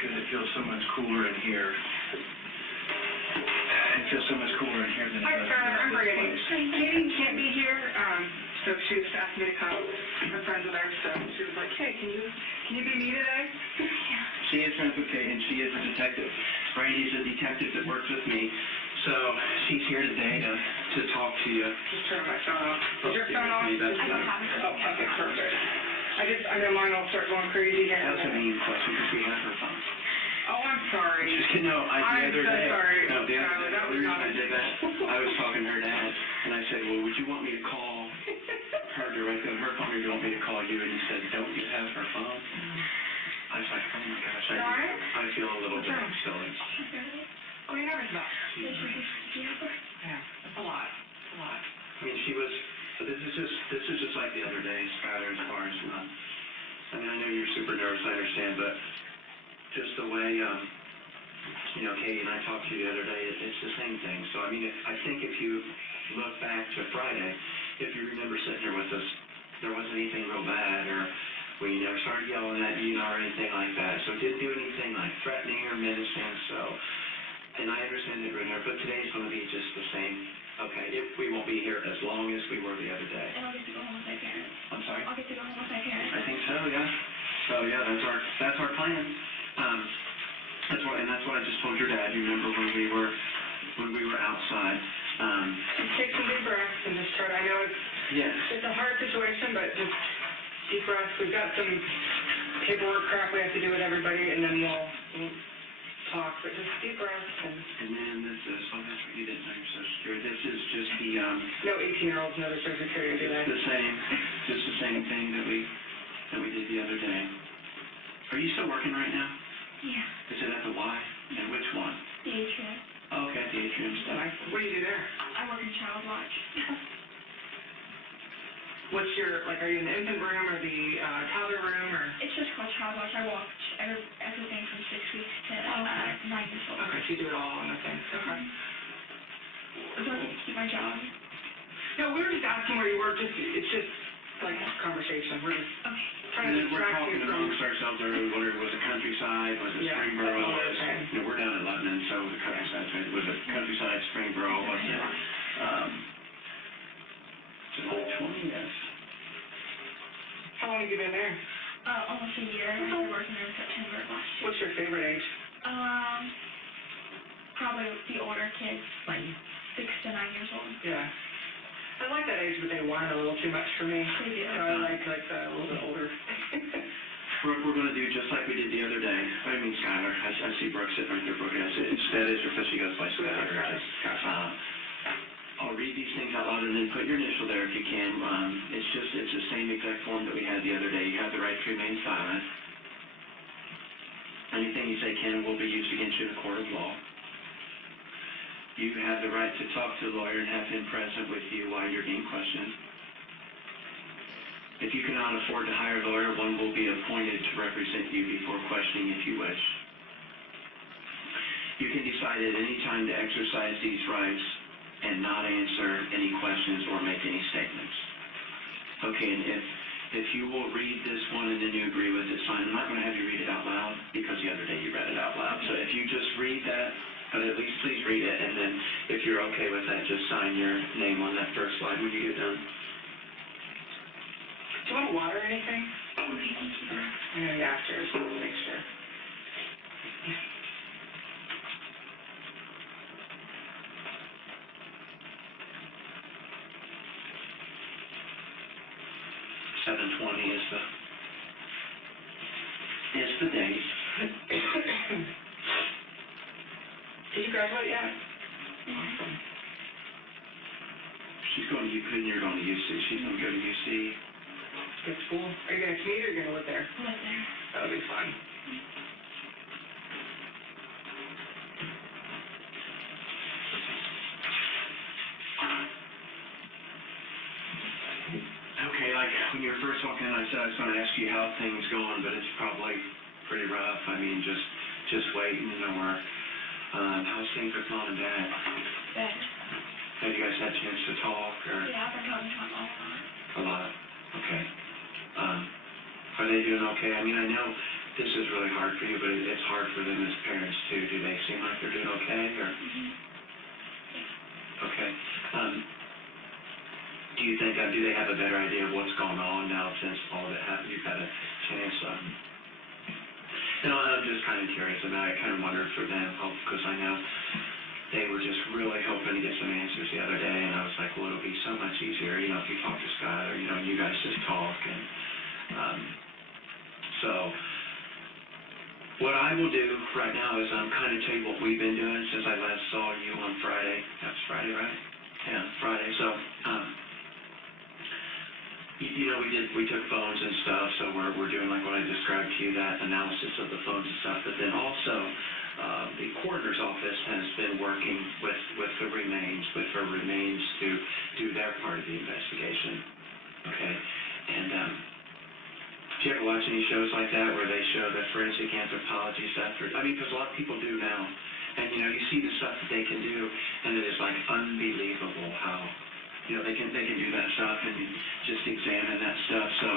good. It feels so much cooler in here. It feels so much cooler in here than it does in Skylar, I'm this Brittany. place. Katie can't be here, so she just asked me to come. I'm friends with her, so she was like, hey, can you be me today? She is friends with Kate, and she is a detective. Brandy's a detective that works with me, so she's here today to talk to you. Just turn my phone off. Is your phone off? I don't have it. Oh, okay, perfect. I know mine will start going crazy here. That's a mean question because we have her phone. Oh, I'm sorry. The other day. Sorry. No, the other That was reason not I did that, I was talking to her dad, and I said, well, would you want me to call her directly on her phone, or do you want me to call you? And he said, don't you have her phone? I was like, oh my gosh, I feel a little bit silly. Oh, you never know. Yeah, it's a lot. It's a lot. I mean, this is just like the other day, Skylar, as far as, I mean, I know you're super nervous, I understand, but just the way, Katie and I talked to you the other day, it's the same thing. So, I mean, I think if you look back to Friday, if you remember sitting here with us, there wasn't anything real bad, or we never started yelling at you or anything like that. So it didn't do anything like threatening or menacing, so, and I understand that you're nervous, but today's going to be just the same. Okay, we won't be here as long as we were the other day. And I'll get to go home with my parents. I'm sorry? I'll get to go home with my parents. I think so, yeah. So, yeah, that's our plan. That's what I just told your dad. You remember when we were outside. Just take some deep breaths and just try to, I know it's a hard situation, but just deep breaths. We've got some paperwork crap we have to do with everybody, and then we'll talk, but just deep breaths. And then this is, oh, that's what you didn't know your Social Security. This is just the, no 18-year-olds know their Social Security, do they? just the same thing that we did the other day. Are you still working right now? Yeah. Is it at the Y? And which one? The atrium. Oh, okay, the atrium stuff. What do you do there? I work in child watch. What's your, are you in the infant room or the toddler room, or? It's just called child watch. I watch everything from 6 weeks to 9 years old. Okay, so you do it all on the thing. Okay. So I can keep my job. No, we were just asking where you work. It's just like conversation. We're just trying to we're distract talking you from. amongst ourselves. Was it countryside? Was it Springboro? We're down in Lebanon, so the countryside. Was it countryside, Springboro? Was it July 20th? How long have you been there? Almost a year. I started working there in September of last year. What's your favorite age? Probably the older kids, like 6 to 9 years old. Yeah. I like that age, but they whine a little too much for me. They do. So I like the a little bit older. We're going to do just like we did the other day. I mean, Skylar. I see Brooke sitting right there. Brooke, instead, she goes by Skylar. I'll read these things out loud and then put your initial there if you can. It's the same exact form that we had the other day. You have the right to remain silent. Anything you say can and will be used against you in a court of law. You have the right to talk to the lawyer and have him present with you while you're being questioned. If you cannot afford to hire a lawyer, one will be appointed to represent you before questioning if you wish. You can decide at any time to exercise these rights and not answer any questions or make any statements. Okay, and if you will read this one and then you agree with it, fine. I'm not going to have you read it out loud because the other day you read it out loud. So if you just read that, but at least please read it, and then if you're okay with that, just sign your name on that first slide when you get done. Do you want water or anything? Okay, thank you. I know you asked her, just to make sure. Is the date. Did you graduate yet? Awesome. She's going to UP and you're going to UC. She's going to go to UC. Good school. Are you going to commute or are you going to live there? Live there. That'll be fun. Okay, like when you were first walking in, I said I was going to ask you how things going, but it's probably pretty rough. I mean, just waiting, or how's things with mom and dad? Better. Have you guys had a chance to talk, or? Yeah, I've been talking to my mom a lot. A lot. Okay. Are they doing okay? I mean, I know this is really hard for you, but it's hard for them as parents too. Do they seem like they're doing okay, or? Okay. Do you think, do they have a better idea of what's going on now since all of it happened? You've had a chance, and I'm just kind of curious about it. I kind of wondered for them, because I know they were just really hoping to get some answers the other day, and I was like, well, it'll be so much easier, if you talk to Skylar, you guys just talk, and, so, what I will do right now is kind of tell you what we've been doing since I last saw you on Friday. That was Friday, right? Yeah, Friday. So, we took phones and stuff, so we're doing like what I described to you, that analysis of the phones and stuff, but then also, the coroner's office has been working with her remains to do their part of the investigation, okay? And, do you ever watch any shows like that where they show the forensic anthropology stuff? Because a lot of people do now, and, you see the stuff that they can do, and it is, like, unbelievable how, they can do that stuff and just examine that stuff. So,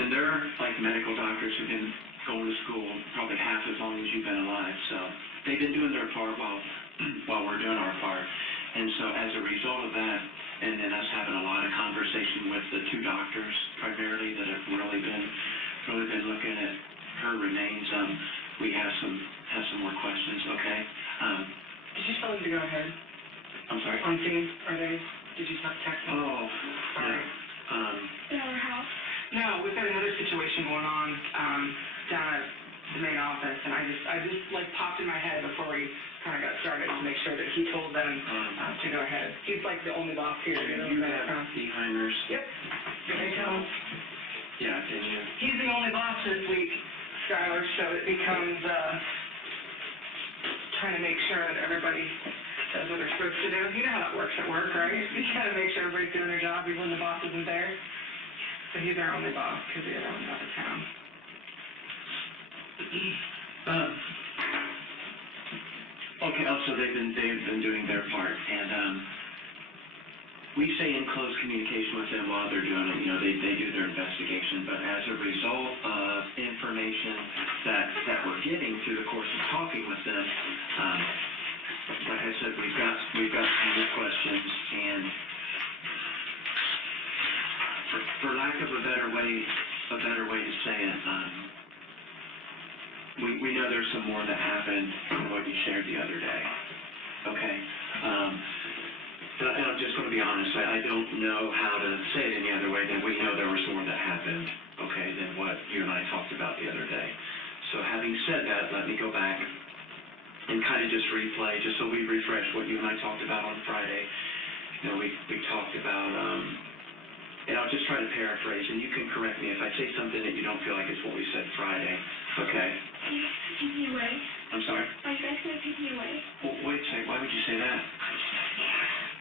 and they're like medical doctors who've been going to school probably half as long as you've been alive. So they've been doing their part while we're doing our part. And so as a result of that, and then us having a lot of conversation with the two doctors primarily that have really been looking at her remains, we have some more questions. Okay. Did you tell them to go ahead? I'm sorry. On scene, are they? Did you text them? Oh, sorry. In our house. No, we've got another situation going on down at the main office, and I just like popped in my head before we kind of got started to make sure that he told them to go ahead. He's like the only boss here. You have behind-ers. Yep. Can I tell him? Yeah, can you? He's the only boss this week, Skylar, so it becomes trying to make sure that everybody does what they're supposed to do. You know how that works at work, right? You gotta make sure everybody's doing their job even when the boss isn't there. So he's our only boss because the other one's out of town. Okay, so they've been doing their part, and we stay in close communication with them while they're doing it. They do their investigation, but as a result of information that we're getting through the course of talking with them, like I said, we've got some good questions, and for lack of a better way to say it, we know there's some more that happened than what you shared the other day. Okay. And I'm just going to be honest. I don't know how to say it any other way than we know there was more that happened. Okay, than what you and I talked about the other day. So having said that, let me go back and kind of just replay, just so we refresh what you and I talked about on Friday. We talked about, and I'll just try to paraphrase, and you can correct me if I say something that you don't feel like it's what we said Friday, okay? Take me away. I'm sorry? My guy's gonna take me away. Well, wait a second, why would you say that?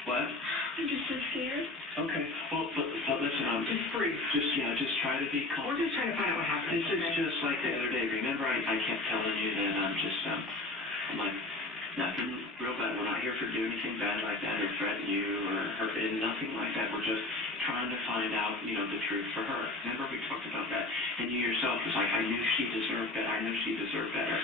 What? I'm just so scared. Okay, well, but listen, Just breathe. Just try to be calm. We're just trying to find out what happened. This is just like the other day. Remember, I kept telling you that I'm like, nothing real bad. We're not here for do anything bad like that or threaten you or hurt, and nothing like that. We're just trying to find out, the truth for her. Remember, we talked about that. And you yourself was like, I knew she deserved better. I knew she deserved better.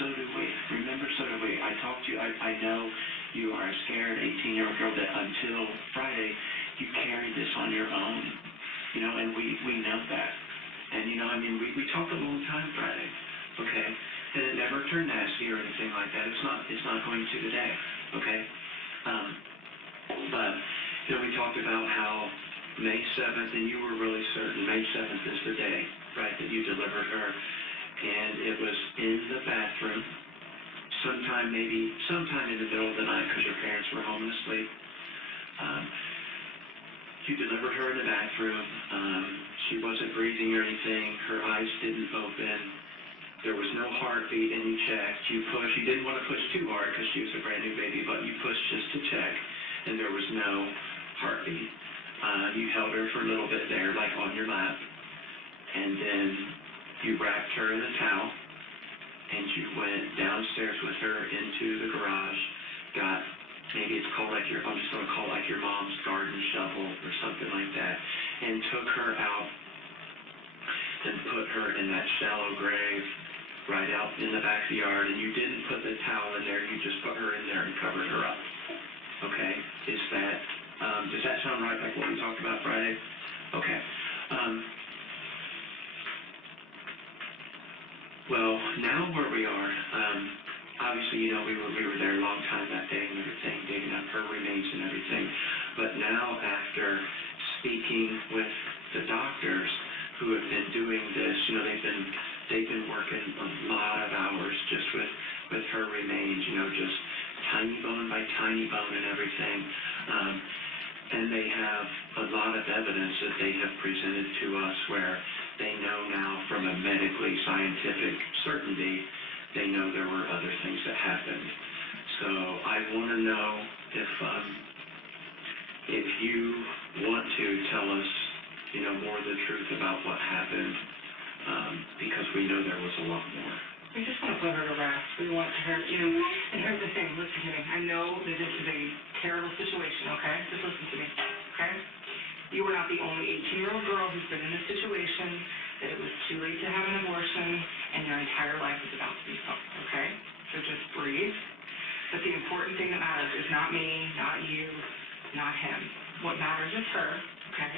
So do we. Remember, so do we. I talked to you. I know you are a scared 18-year-old girl that until Friday, you carried this on your own. And we know that. And, we talked a long time Friday. Okay? And it never turned nasty or anything like that. It's not going to today, okay? But, we talked about how May 7th, and you were really certain May 7th is the day, right, that you delivered her. And it was in the bathroom, sometime in the middle of the night because your parents were home asleep. You delivered her in the bathroom. She wasn't breathing or anything. Her eyes didn't open. There was no heartbeat, and you checked. You pushed. You didn't want to push too hard because she was a brand new baby, but you pushed just to check, and there was no heartbeat. You held her for a little bit there, like on your lap, and then you wrapped her in a towel, and you went downstairs with her into the garage, got, maybe it's called like I'm just going to call it like your mom's garden shovel or something like that, and took her out than put her in that shallow grave right out in the back of the yard, and you didn't put the towel in there, you just put her in there and covered her up. Okay? Is that, does that sound right, like what we talked about Friday? Okay. Well, now where we are, obviously, you know, we were there a long time that day and everything, digging up her remains and everything. But now, after speaking with the doctors who have been doing this, you know, they've been working a lot of hours just with her remains, you know, just tiny bone by tiny bone and everything. And they have a lot of evidence that they have presented to us where they know now from a medically scientific certainty, they know there were other things that happened. So I want to know if you want to tell us, you know, more of the truth about what happened, because we know there was a lot more. We just want to put her to rest. We want her, you know, and here's the thing, listen to me. I know that this is a terrible situation, okay? Just listen to me, okay? You are not the only 18-year-old girl who's been in this situation, that it was too late to have an abortion, and your entire life is about to be fucked, okay? So just breathe. But the important thing that matters is not me, not you, not him. What matters is her, okay?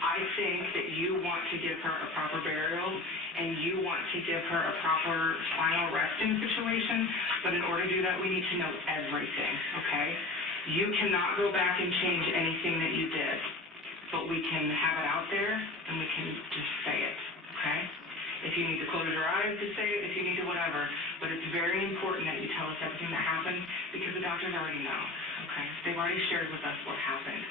I think that you want to give her a proper burial, and you want to give her a proper final resting situation, but in order to do that, we need to know everything, okay? You cannot go back and change anything that you did, but we can have it out there, and we can just say it, okay? If you need to close your eyes to say it, if you need to whatever, but it's very important that you tell us everything that happened, because the doctors already know, okay? They've already shared with us what happened.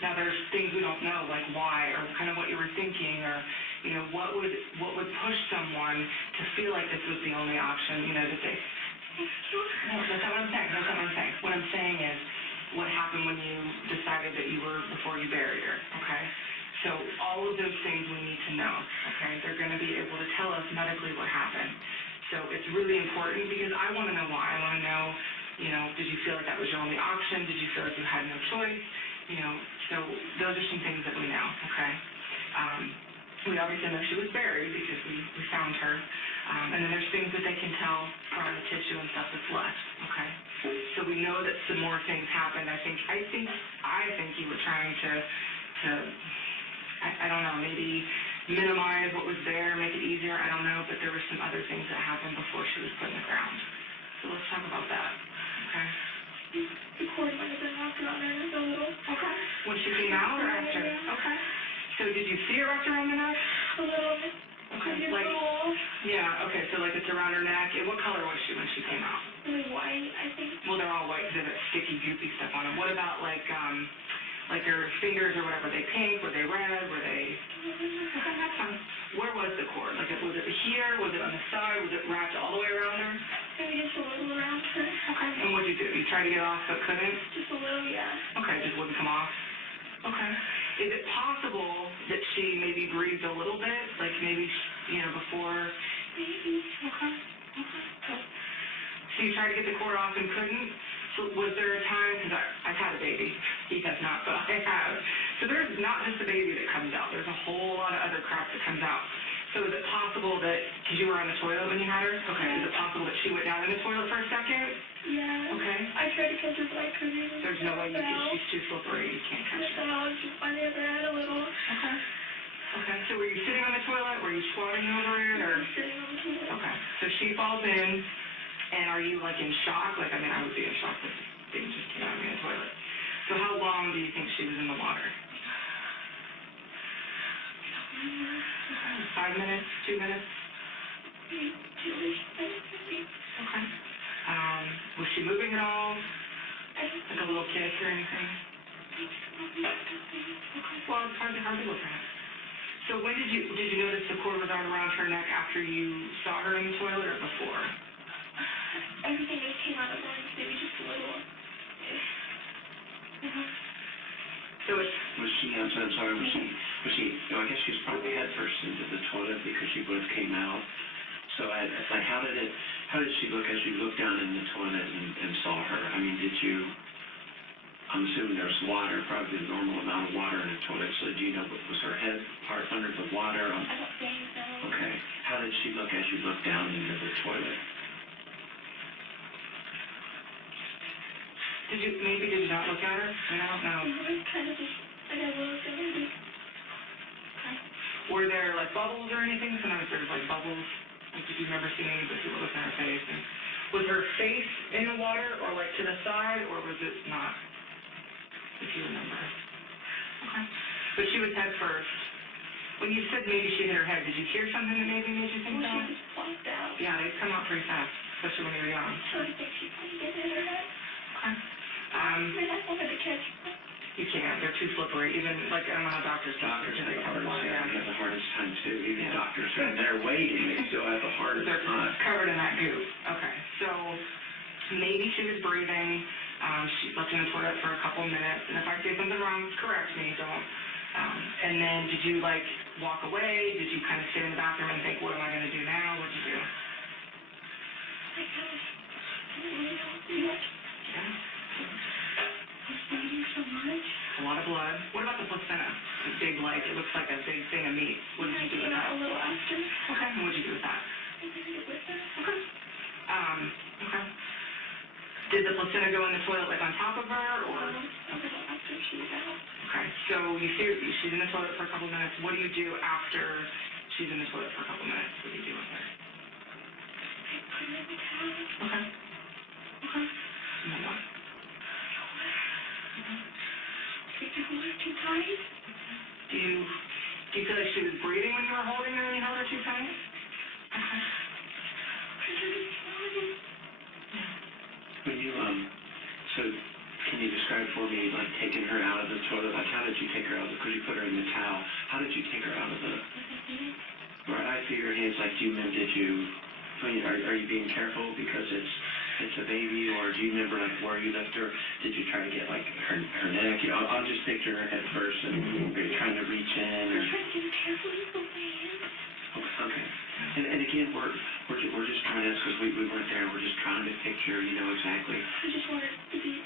Now there's things we don't know, like why, or kind of what you were thinking, or, you know, what would push someone to feel like this was the only option, you know, that they... No, that's not what I'm saying, that's not what I'm saying. What I'm saying is, what happened when you decided that you were, before you buried her, okay? So all of those things we need to know, okay? They're going to be able to tell us medically what happened. So it's really important, because I want to know why. I want to know, you know, did you feel like that was your only option? Did you feel like you had no choice? You know, so those are some things that we know, okay? We obviously know she was buried because we found her. And then there's things that they can tell from the tissue and stuff that's left, okay? So we know that some more things happened. I think you were trying to I don't know, maybe minimize what was there, make it easier, I don't know, but there were some other things that happened before she was put in the ground. So let's talk about that, okay? The cord might have been wrapped around her neck a little. Okay. When she came out or after? Yeah. Okay. So did you see it wrapped around the neck? A little. Okay. Maybe Like, a little. yeah, okay, so like it's around her neck. And what color was she when she came out? Really white, I think. Well, they're all white because they have that sticky, goopy stuff on them. What about like her fingers or whatever? Were they pink? Were they red? Were they... Okay, that's fine. Where was the cord? Like, was it here? Was it on the side? Was it wrapped all the way around her? Maybe just a little around her. Okay. And what'd you do? You tried to get off but couldn't? Just a little, yeah. Okay, just wouldn't come off? Okay. Is it possible that she maybe breathed a little bit? Like maybe, you know, before? Maybe. Okay. So you tried to get the cord off and couldn't? So was there a time, because I've had a baby, he has not, but I have. So there's not just a baby that comes out, there's a whole lot of other crap that comes out. So is it possible that, because you were on the toilet when you had her? Okay, is it possible that she went down in the toilet for a second? Yeah. Okay. I tried to catch her, but I couldn't. There's no way you can, she's too slippery, you can't catch her. I just on the other end a little. Okay. Okay, so were you sitting on the toilet, were you squatting over it, or? I was sitting on the toilet. Okay, so she falls in, and are you like in shock? Like, I mean, I would be in shock if things just came out of me in the toilet. So how long do you think she was in the water? 5 minutes, 2 minutes? Maybe 2-ish minutes, I think. Okay. Was she moving at all? Like a little kiss or anything? Okay, well, it's hard to look at. So when did you notice the cord was around her neck after you saw her in the toilet or before? Everything just came out at once, maybe just a little. So it's... Was she, I'm so sorry, was she, I guess she was probably head first into the toilet because she both came out. So like, how did she look as you looked down in the toilet and saw her? I mean, did you... I'm assuming there's water, probably the normal amount of water in the toilet, so do you know, was her head part under the water? I don't think so. Okay. How did she look as you looked down into the toilet? Did you not look at her? I don't know. No, I kind of just, I got looked and I just, okay. Were there like bubbles or anything? Sometimes there's like bubbles. Like, did you remember seeing any, but you were looking at her face? And was her face in the water or like to the side, or was it not? If you remember. Okay. But she was head first. When you said maybe she hit her head, did you hear something that maybe made you think Well, that? she just plopped out. Yeah, they come out pretty fast, especially when you're young. So I think she probably did hit her head. Okay. I mean, I wanted to catch her. You can't. They're too slippery. Even, like, I don't know how doctors do it. Doctors have the hardest, Yeah. they have the hardest time too. Even Yeah. doctors, when they're waiting, they still have the hardest They're time. covered in that goo. Okay, so maybe she was breathing. She left in the toilet for a couple minutes, and if I say something wrong, correct me, don't. And then did you, like, walk away? Did you kind of stay in the bathroom and think, what am I going to do now? What did you do? I didn't really know too much. Yeah. I was bleeding so much. A lot of blood. What about the placenta? The big, like, it looks like a big thing of meat. What did I you do came with out that? a little after. Okay, and what did you do with that? I buried it with her. Okay. Okay. Did the placenta go in the toilet, like, on top of her, or? A little after she was out. Okay, so you see she's in the toilet for a couple minutes. What do you do after she's in the toilet for a couple minutes? What do you do with her? I put her in the towel. Okay. Okay. And then what? Did you hold her too tight? Do you feel like she was breathing when you were holding her and you held her too tight? Okay. I started swallowing. When you, so can you describe for me, like, taking her out of the toilet? Like, how did you take her out of the, because you put her in the towel. How did you take her out of the, right, I see your hands, like, did you, I mean, are you being careful because it's a baby, or do you remember, like, where you left her? Did you try to get, like, her neck? I'm just picturing her head first, and are you trying to reach in, or? I tried to do it carefully with my hands. Okay. And again, we're just trying to, because we weren't there, we're just trying to picture, you know, exactly I just wanted to be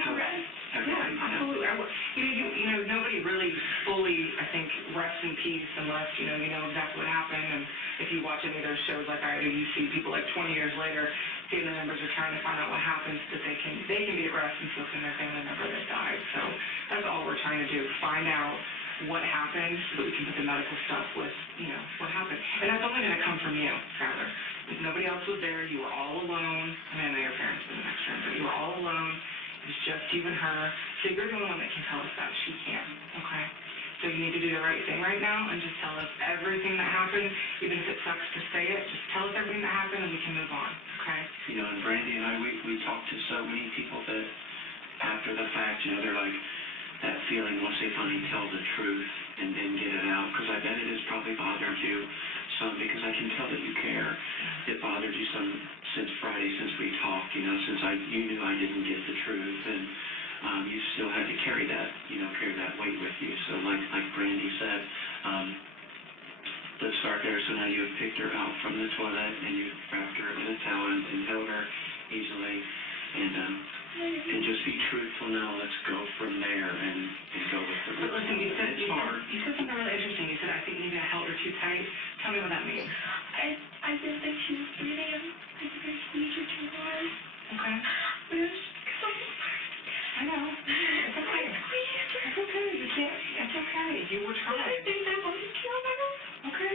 how rest. everything. Yeah, absolutely. You know, nobody really fully, I think, rests in peace unless, you know exactly what happened. And if you watch any of those shows like I do, you see people like 20 years later, family members are trying to find out what happened so that they can be at rest and so can their family member that died. So that's all we're trying to do, find out what happened so that we can put the medical stuff with, you know, what happened. And that's only going to come from you, Skylar. If nobody else was there, you were all alone. I mean, I know your parents were in the next room, but you were all alone. It was just you and her. So you're the only one that can tell us that. She can't, okay? So you need to do the right thing right now and just tell us everything that happened, even if it sucks to say it. Just tell us everything that happened and we can move on, okay? You know, and Brandy and I, we talked to so many people that after the fact, you know, they're like, that feeling once they finally tell the truth and get it out, because I bet it has probably bothered you some, because I can tell that you care. It bothered you some since Friday, since we talked, you know, since you knew I didn't get the truth, and you still had to carry that, you know, carry that weight with you. So like Brandy said, let's start there. So now you have picked her out from the toilet and you wrapped her in a towel and held her easily, and just be truthful now. Let's go from there and go with the But listen, you said hard. you said something really interesting. You said, I think maybe I held her too tight. Tell me what that means. I didn't think she was breathing. I think I squeezed her too hard. Okay? But it was just because I was afraid. I know. It's okay. It's okay. You can't. It's okay. You were I trying. think I wanted to kill her. Okay.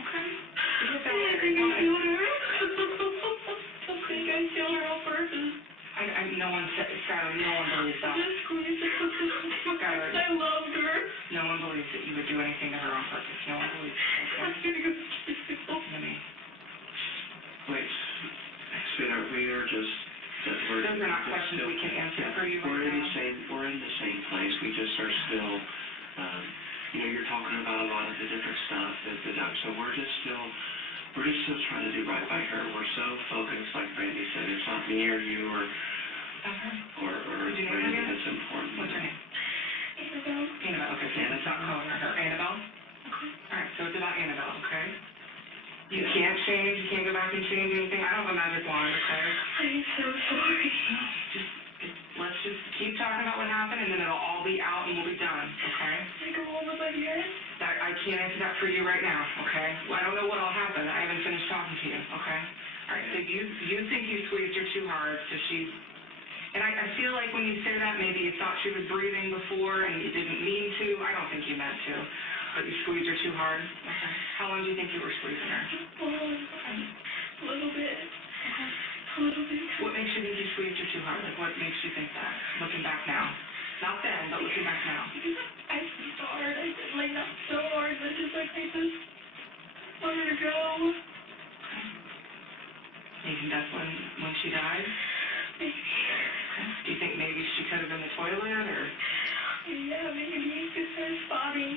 Okay. You did that. I think I killed her. I think I killed her on purpose. No one said, Skylar, no one believes that. Just squeezed her. Skylar, I loved her. no one believes that you would do anything to her on purpose. No one believes it, I'm okay? gonna go kill her. Listen to me. Wait, sweetheart, we are just, Those are not questions we can answer for you right now. We're in the same place. We just are still, you know, you're talking about a lot of the different stuff so we're just still trying to do right by her. We're so focused, like Brandy said, it's not me or you or Did you name her Brandy again? that's important. What's her name? Annabelle. Annabelle, okay, so let's not calling her Annabelle. Okay. Alright, so it's about Annabelle, okay? You can't change, you can't go back and change anything. I don't have a magic wand, okay? I'm so sorry. Let's just keep happen, and then it'll all be out and we'll be done, okay? Can I go home with my parents? I can't answer that for you right now, okay? Well, I don't know what'll happen. I haven't finished talking to you, okay? All right, so you think you squeezed her too hard, so she's... And I feel like when you say that, maybe you thought she was breathing before and you didn't mean to. I don't think you meant to, but you squeezed her too hard. Okay. How long do you think you were squeezing her? A little bit. A little bit. What makes you think you squeezed her too hard? Like, what makes you think that, looking back now? Not then, but looking back now. Because I squeezed so hard. I did, like, not so hard, but just like I just want her to go. Okay. You think that's when she died? Maybe. Okay. Do you think maybe she could have been in the toilet, or? Yeah, maybe. Just her spotting.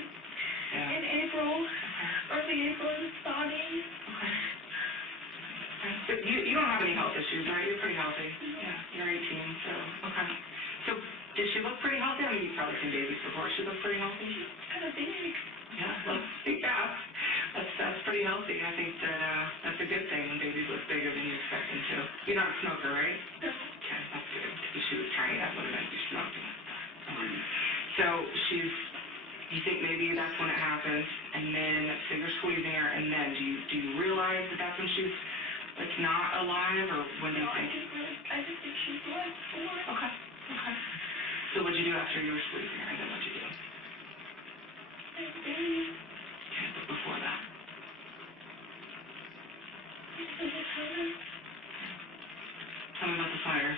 Yeah. In April. Okay. Early April, spotting. Okay. Okay. But you don't have any health issues, right? You're pretty healthy. Yeah, you're 18, so, okay. So, did she look pretty healthy? I mean, you've probably seen babies before. She looked pretty healthy? Kind of big. Yeah, well, yeah. That's pretty healthy. I think that, that's a good thing when babies look bigger than you expect them to. You're not a smoker, right? No. Okay, that's good. If she was tiny, that would have meant you smoking. So, you think maybe that's when it happened, and then, so you're squeezing her, and then do you realize that that's when she's, like, not alive, or when do you think? I just think she's alive before. Okay, okay. So what'd you do after you were squeezing her, and then what'd you do? Baby. Okay, but before that? Tell me about the fire.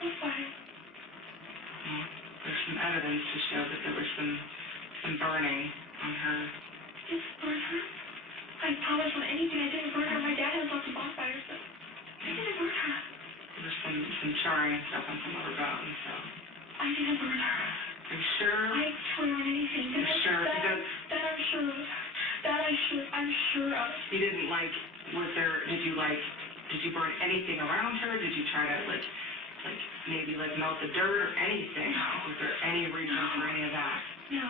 What fire? Well, there's some evidence to show that there was some burning on her. Didn't burn her. I promise on anything I didn't burn her. My dad has lots of bonfires, but I didn't burn her. There was some charring and stuff on some of her bones, so. I didn't burn her. Are you sure? I swear on anything. You're sure? That I'm sure of. I'm sure of. You didn't, like, did you burn anything around her? Did you try to, like, maybe, like, melt the dirt or anything? No. Was there any reason for any of that? No.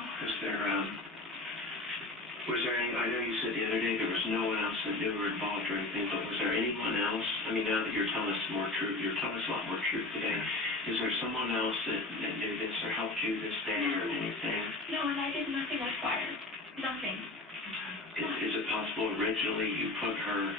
Was there any, I know you said the other day there was no one else that knew or involved or anything, but was there anyone else? I mean, now that you're telling us more truth, you're telling us a lot more truth today. Is there someone else that knew this or helped you this day or anything? No, and I did nothing with fire. Nothing. Is it possible originally you put her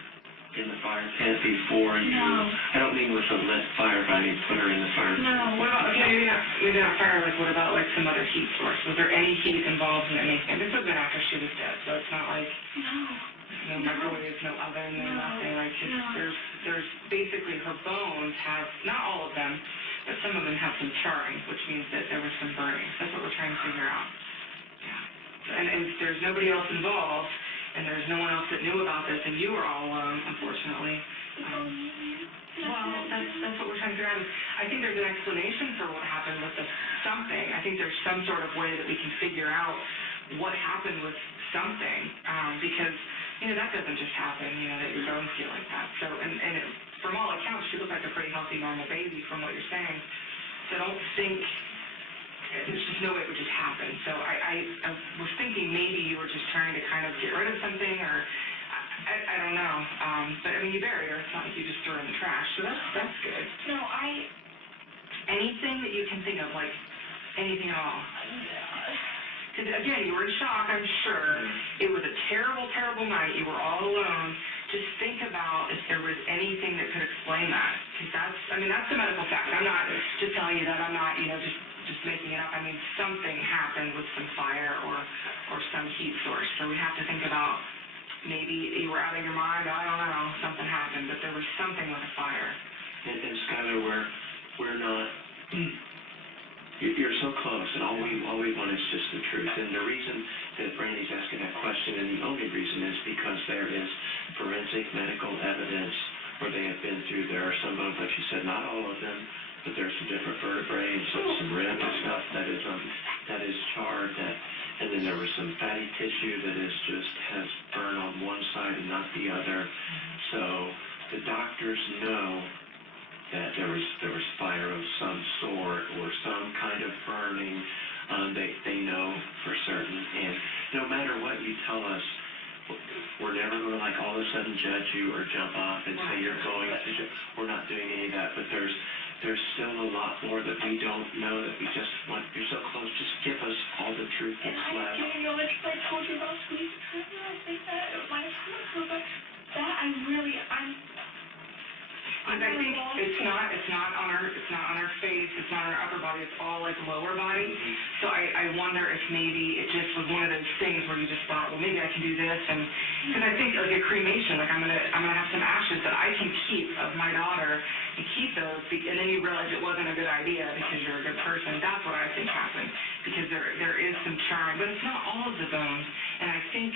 in the fire pit before you? No. I don't mean with a lit fire, but I mean put her in the fire pit. No. What about, okay, maybe not fire, like, what about, like, some other heat source? Was there any heat involved in anything? This was been after she was dead, so it's not like, No. no microwaves, no oven, no nothing, like, just, No. there's basically, her bones have, not all of them, but some of them have some charring, which means that there was some burning. That's what we're trying to figure out. Yeah. And there's nobody else involved, and there's no one else that knew about this, and you were all alone, unfortunately. Well, that's what we're trying to figure out. I think there's an explanation for what happened with the something. I think there's some sort of way that we can figure out what happened with something, because, that doesn't just happen, that your bones get like that. So, from all accounts, she looked like a pretty healthy, normal baby from what you're saying. So I don't think, there's just no way it would just happen. So I was thinking maybe you were just trying to kind of get rid of something, or I don't know. But I mean, you buried her. It's not like you just threw her in the trash. So that's good. No, Anything that you can think of, like anything at all. Because again, you were in shock, I'm sure. It was a terrible, terrible night. You were all alone. Just think about if there was anything that could explain that. Because that's the medical fact. I'm not just telling you that. I'm not, just making it up. I mean, something happened with some fire or some heat source. So we have to think about maybe you were out of your mind. I don't know. Something happened, but there was something with a fire. And Skylar, we're not, you're so close, and all we want is just the truth. And the reason that Brandy's asking that question, and the only reason is because there is forensic medical evidence where they have been through, there are some bones, like you said, not all of them, but there's some different vertebrae and some rib and stuff that is charred, and then there was some fatty tissue that has burned on one side and not the other. So the doctors know that there was fire of some sort or some kind of burning. They know for certain, and no matter what you tell us, we're never going to, like, all of a sudden judge you or jump off and say you're going to. We're not doing any of that, but there's there's still a lot more that we don't know that we just want, you're so close, just give us all the truth And that's I left. didn't know if I told you last week. I think that it might have come up, but that I really, And I think it's not on her face, it's not on her upper body, it's all like lower body. So I wonder if maybe it just was one of those things where you just thought, well, maybe I can do this, and, because I think like a cremation, like I'm gonna have some ashes that I can keep of my daughter and keep those, and then you realize it wasn't a good idea because you're a good person. That's what I think happened, because there is some charring, but it's not all of the bones. And I think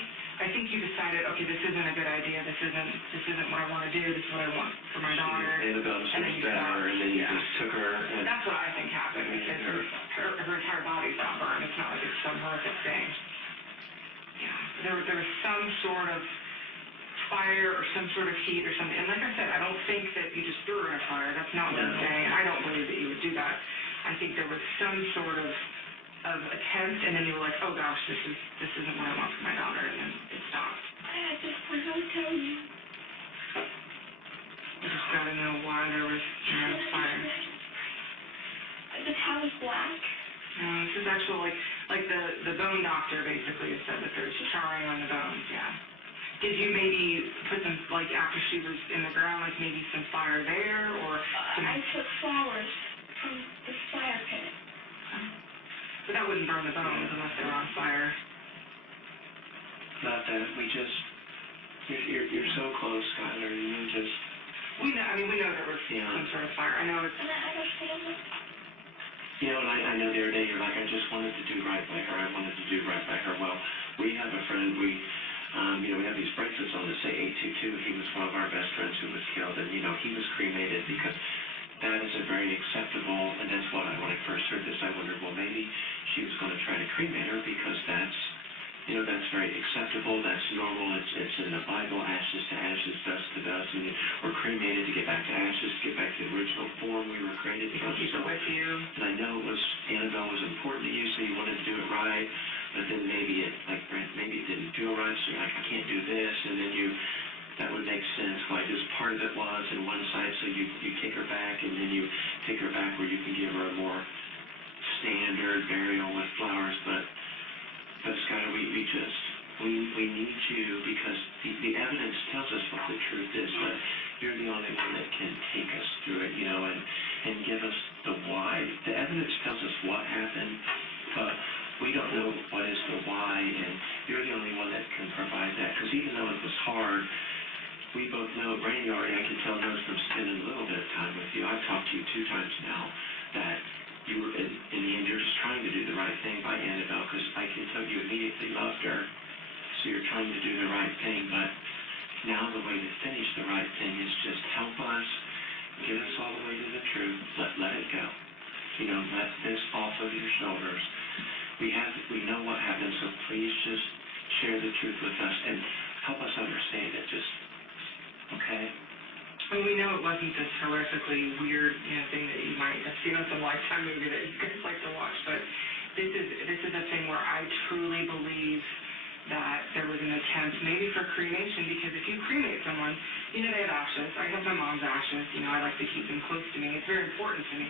you decided, okay, this isn't a good idea, this isn't what I want to do, this is what I want for my daughter. Annabelle And then was you better, stopped. and then you Yeah. just took her, and That's what I think happened, because her entire body's not burned. It's not like it's some horrific thing. Yeah, there was some sort of fire or some sort of heat or something. And like I said, I don't think that you just threw her in a fire. That's not what I'm saying. I don't believe that you would do that. I think there was some sort of attempt, and then you were like, oh gosh, this isn't what I want for my daughter, and then it stopped. I at this point, I would tell you. You just gotta know why there was, fire. The towel is black. This is actually, like the bone doctor basically has said that there's charring on the bones, yeah. Did you maybe put some, like after she was in the ground, like maybe some fire there, or some... I took flowers from the fire pit. But that wouldn't burn the bones unless they were on fire. not that, you're so close, Skylar, you just... We know there was some sort of fire. I know it's... And I understand that. You know, and I know the other day, you're like, I just wanted to do right by her, I wanted to do right by her. Well, we have a friend, we have these bracelets on that say 822. He was one of our best friends who was killed, and, he was cremated because that is a very acceptable, and that's what when I first heard this, I wondered, well, maybe she was going to try to cremate her because that's very acceptable, that's normal, it's in the Bible, ashes to ashes, dust to dust, and we're cremated to get back to ashes, to get back to the original form we were created from. Keep it with you. And I know Annabelle was important to you, so you wanted to do it right, but then maybe it didn't feel right, so you're like, I can't do this, and then that would make sense why just part of it was in one side, so you take her back, and then you take her back where you can give her a more standard burial with flowers, but Skylar, we need you, because the evidence tells us what the truth is, but you're the only one that can take us through it, and give us the why. The evidence tells us what happened, but we don't know what is the why, and you're the only one that can provide that, because even though it was hard, we both know, Brandy already, I can tell, knows from spending a little bit of time with you. I've talked to you 2 times now, that you were, in the end, you're just trying to do the right thing by Annabelle, because I can tell you immediately loved her, so you're trying to do the right thing, but now the way to finish the right thing is just help us, get us all the way to the truth, let it go. Let this off of your shoulders. We know what happened, so please just share the truth with us and help us understand it, okay? We know it wasn't this horrifically weird, thing that you might have seen on some Lifetime movie that you guys like to watch, but this is a thing where I truly believe that there was an attempt maybe for cremation, because if you cremate someone, they have ashes. I have my mom's ashes, I like to keep them close to me. It's very important to me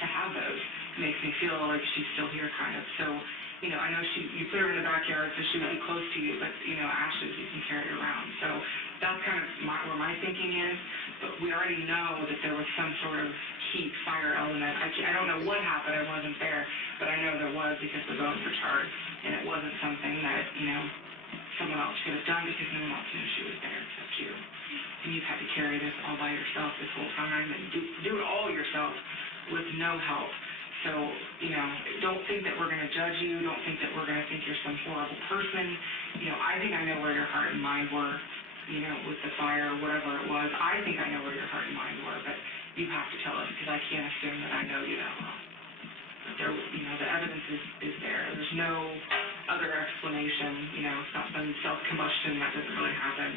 to have those. It makes me feel like she's still here, kind of. So, I know you put her in the backyard so she would be close to you, but, ashes you can carry around. So that's kind of where my thinking is, but we already know that there was some sort of heat, fire element. I don't know what happened, I wasn't there, but I know there was, because the bones were charred, and it wasn't something that, someone else could have done, because no one else knew she was there except you. And you've had to carry this all by yourself this whole time, and do it all yourself with no help. So, don't think that we're going to judge you, don't think that we're going to think you're some horrible person. I think I know where your heart and mind were, with the fire, or whatever it was. I think I know where your heart and mind were, but you have to tell us, because I can't assume that I know you that well. But there, the evidence is there. There's no other explanation, it's not some self-combustion that doesn't really happen,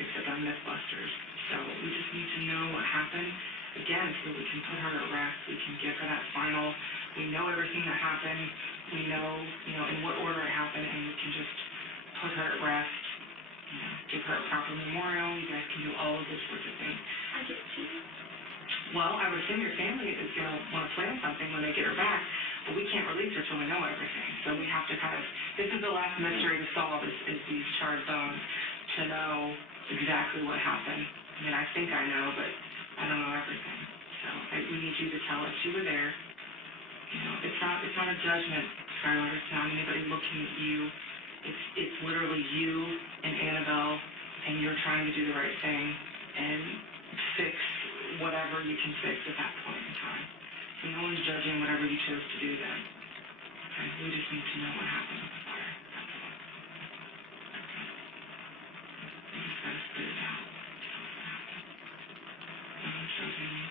except on Mythbusters. So we just need to know what happened, again, so we can put her at rest, we can give her that final, we know everything that happened, we know, in what order it happened, and we can just put her at rest, give her a proper memorial. You guys can do all of those sorts of things. I get to. well, I would assume your family is going to want to plan something when they get her back, but we can't release her till we know everything. So we have to kind of, this is the last mystery to solve is these charred bones, to know exactly what happened. I mean, I think I know, but I don't know everything. So we need you to tell us you were there. You know, it's not a judgment, Skylar. It's not anybody looking at you. It's literally you and Annabelle, and you're trying to do the right thing and fix whatever you can fix at that point in time. So no one's judging whatever you chose to do then. Okay? We just need to know what happened with the fire. That's all. That's it. We just gotta spit it out. Tell us what happened. No one's judging you.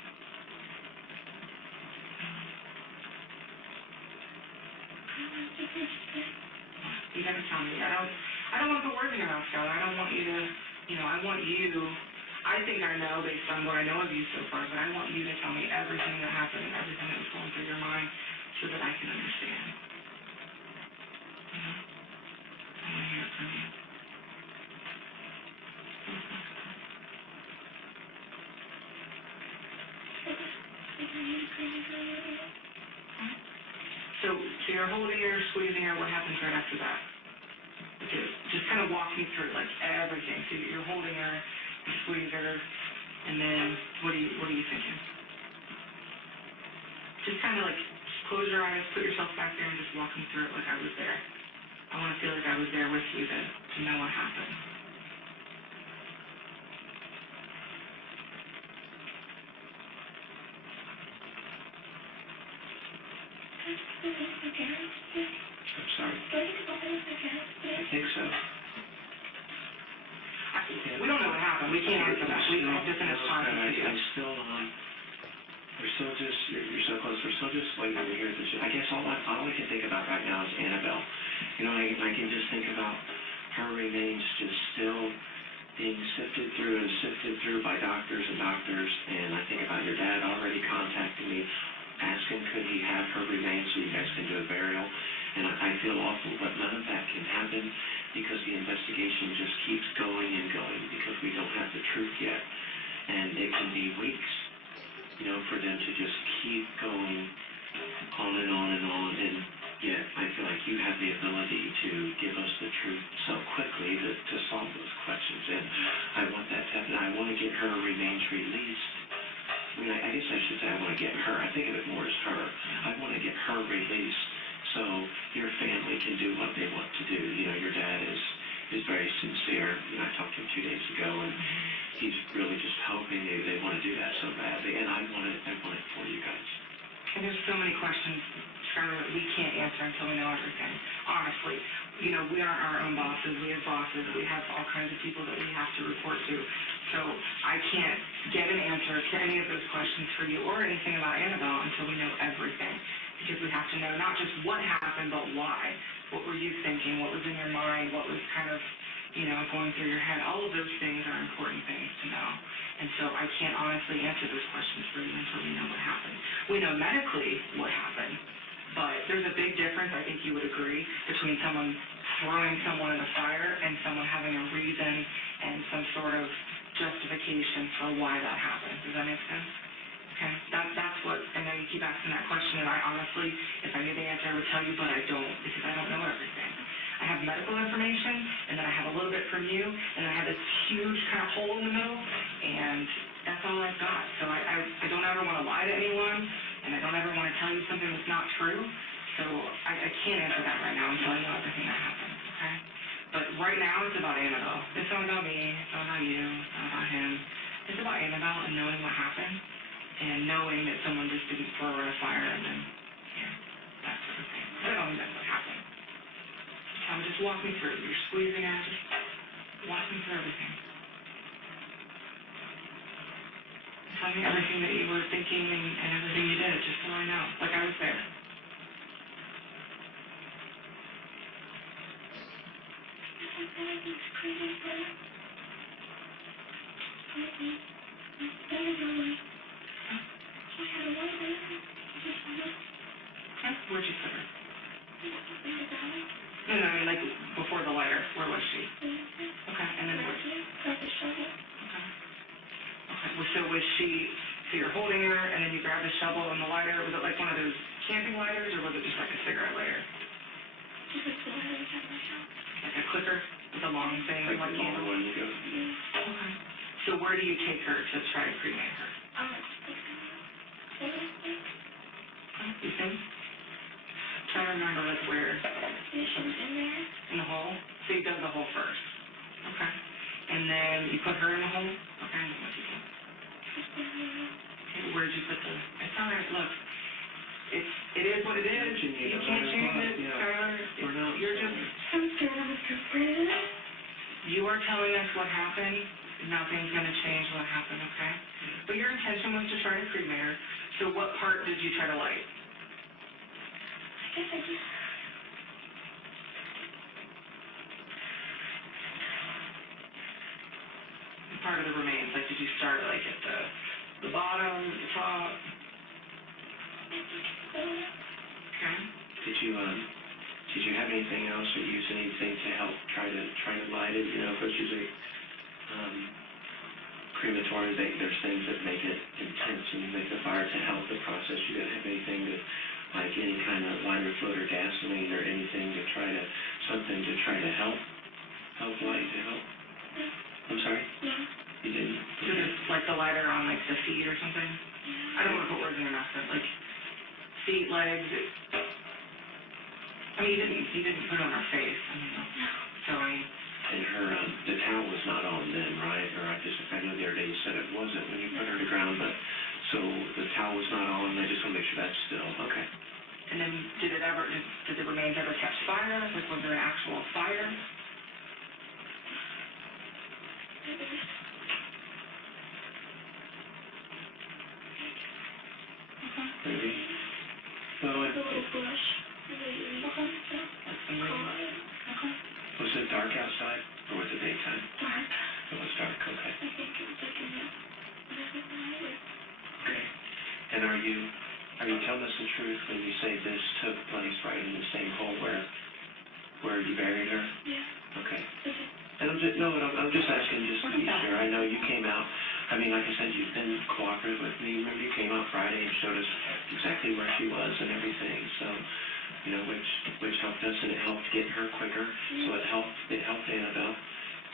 You gotta tell me. I don't want to put words in your mouth, Skylar. I don't want you to, I think I know based on what I know of you so far, but I want you to tell me everything that happened, everything that was going through your mind, so that I can understand. You know? I want to hear it from you. So you're holding her, squeezing her. What happens right after that? Just kind of walk me through like everything. So you're holding her, you squeeze her, and then what are you thinking? Just kind of like just close your eyes, put yourself back there, and just walk me through it like I was there. I want to feel like I was there with you to know what happened. I'm sorry. I think so. We don't know what happened. We can't answer that. We have to finish talking to you. I still, we're still just, you're so close, we're still just waiting to hear this. I guess all I can think about right now is Annabelle. You know, I can just think about her remains just still being sifted through by doctors, and I think about your dad already contacting me, asking could he have her remains so you guys can do a burial, and I feel awful, but none of that can happen because the investigation just keeps going and going because we don't have the truth yet, and it can be weeks, you know, for them to just keep going on and on and on, and yet I feel like you have the ability to give us the truth so quickly to solve those questions, and I want that to happen. I want to get her remains released. I mean, I guess I should say I want to get her. I think of it more as her. I want to get her released so your family can do what they want to do. You know, your dad is very sincere. You know, I talked to him 2 days ago, and he's really just hoping they want to do that so badly, and I want it for you guys. And there's so many questions, Skylar, that we can't answer until we know everything. Honestly, you know, we aren't our own bosses. We have bosses. We have all kinds of people that we have to report to. So I can't get an answer to any of those questions for you or anything about Annabelle until we know everything. Because we have to know not just what happened, but why. What were you thinking? What was in your mind? What was kind of, you know, going through your head? All of those things are important things to know. And so I can't honestly answer those questions for you until we know what happened. We know medically what happened, but there's a big difference, I think you would agree, between someone throwing someone in a fire and someone having a reason and some sort of justification for why that happened. Does that make sense? Okay, that's what, I know you keep asking that question, and I honestly, if I knew the answer, I would tell you, but I don't, because I don't know everything. I have medical information, and then I have a little bit from you, and I have this huge kind of hole in the middle, and that's all I've got. So I don't ever want to lie to anyone, and I don't ever want to tell you something that's not true, so I can't answer that right now until I know everything that happened, okay? But right now, it's about Annabelle. It's not about me, it's not about you, it's not about him. It's about Annabelle and knowing what happened, and knowing that someone just didn't throw her in a fire and then, you know, that sort of thing. I don't think that's what happened. Just walk me through. You're squeezing her, just walk me through everything. Tell me everything that you were thinking and everything you did, just so I know, like I was there. Where'd you put her? No, I mean, like, before the lighter, where was she? Okay, and then where? Okay. Okay, well, so was she So you're holding her, and then you grab the shovel and the lighter. Was it like one of those camping lighters, or was it just like a cigarette lighter? Just like the lighter inside my house. Like a clicker with a long thing, Like like the long candle? one you go, Yeah. Okay. So where do you take her to try to cremate her? You think? Trying to remember like where. Yeah, she was in there. In the hole? So you dug the hole first. Okay. And then you put her in the hole? Okay, and what you do? Okay, where'd you put the, it's all right, look. It is what it is. You can't change it, Skylar. We're not. You're just, I'm scared I'm a surprise. you are telling us what happened. Nothing's gonna change what happened, okay? But your intention was to try to cremate her. So what part did you try to light? I guess I just... Part of the remains, like did you start like at the bottom, the top? Okay. Did you have anything else or use anything to help try to light it? You know, because usually, crematory, there's things that make it intense and make the fire to help the process. You didn't have anything to, like any kind of lighter fluid or gasoline or anything to try to, something to try to help light, to help? I'm sorry? No. You didn't? So just like the lighter on like the feet or something? I don't want to put words in your mouth, but like feet, legs. I mean, you didn't put it on her face. I mean, so I mean. And her, the towel was not on then, right? Or I know the other day you said it wasn't when you put her to ground, but, so the towel was not on, I just want to make sure that's still, okay. And then did the remains ever catch fire? Like was there an actual fire? Maybe. Well, Like a little bush. was it dark outside, or was it daytime? Dark. It was dark, okay. I think it was like in the middle of the night. Okay. And are you telling us the truth when you say this took place right in the same hole where you buried her? Yeah. Okay. Okay. And I'm just asking just to be sure. I know you came out, I mean, like I said, you've been cooperative with me. Remember you came out Friday and showed us exactly where she was and everything, so, you know, which helped us and it helped get her quicker. So it helped Annabelle.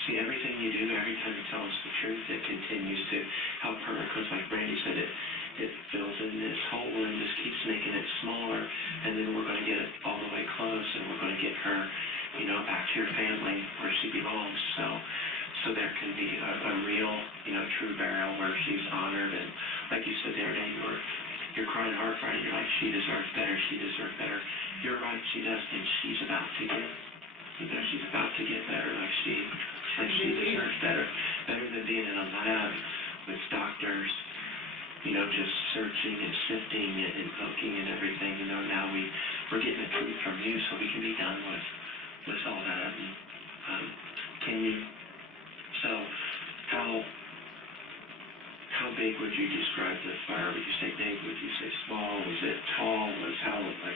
See, everything you do, every time you tell us the truth, it continues to help her, because like Brandy said, it fills in this hole and just keeps making it smaller, and then we're going to get it all the way close, and we're going to get her, you know, back to your family where she belongs, so there can be a real, you know, true burial where she's honored, and like you said the other day, you're crying hard, Friday, you're like, she deserves better, she deserves better. You're right, she does, and she's about to get, you know, she's about to get better, like she deserves better than being in a lab with doctors, you know, just searching and sifting and poking and everything. You know, now we're getting the truth from you, so we can be done with all that. And, can you? So, how big would you describe the fire? Would you say big? Would you say small? Was it tall? How like?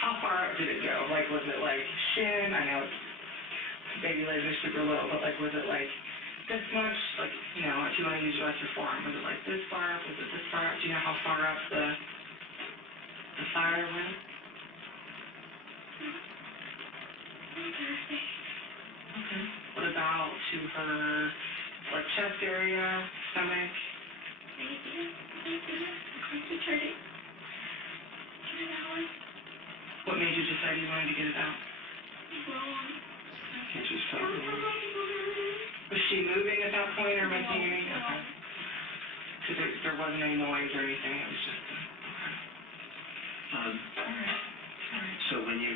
How far up did it go? Like, was it like shin? I know baby legs are super low, but like, was it like this much? Like, you know, if you want to use like your forearm, was it like this far up? Was it this far up? Do you know how far up the fire went? Okay. What about to her, like, chest area, stomach? What made you decide you wanted to get it out? Can't you stop me? Was she moving at that point or making any? Okay. So there wasn't any noise or anything, it was just, okay. All right. So when you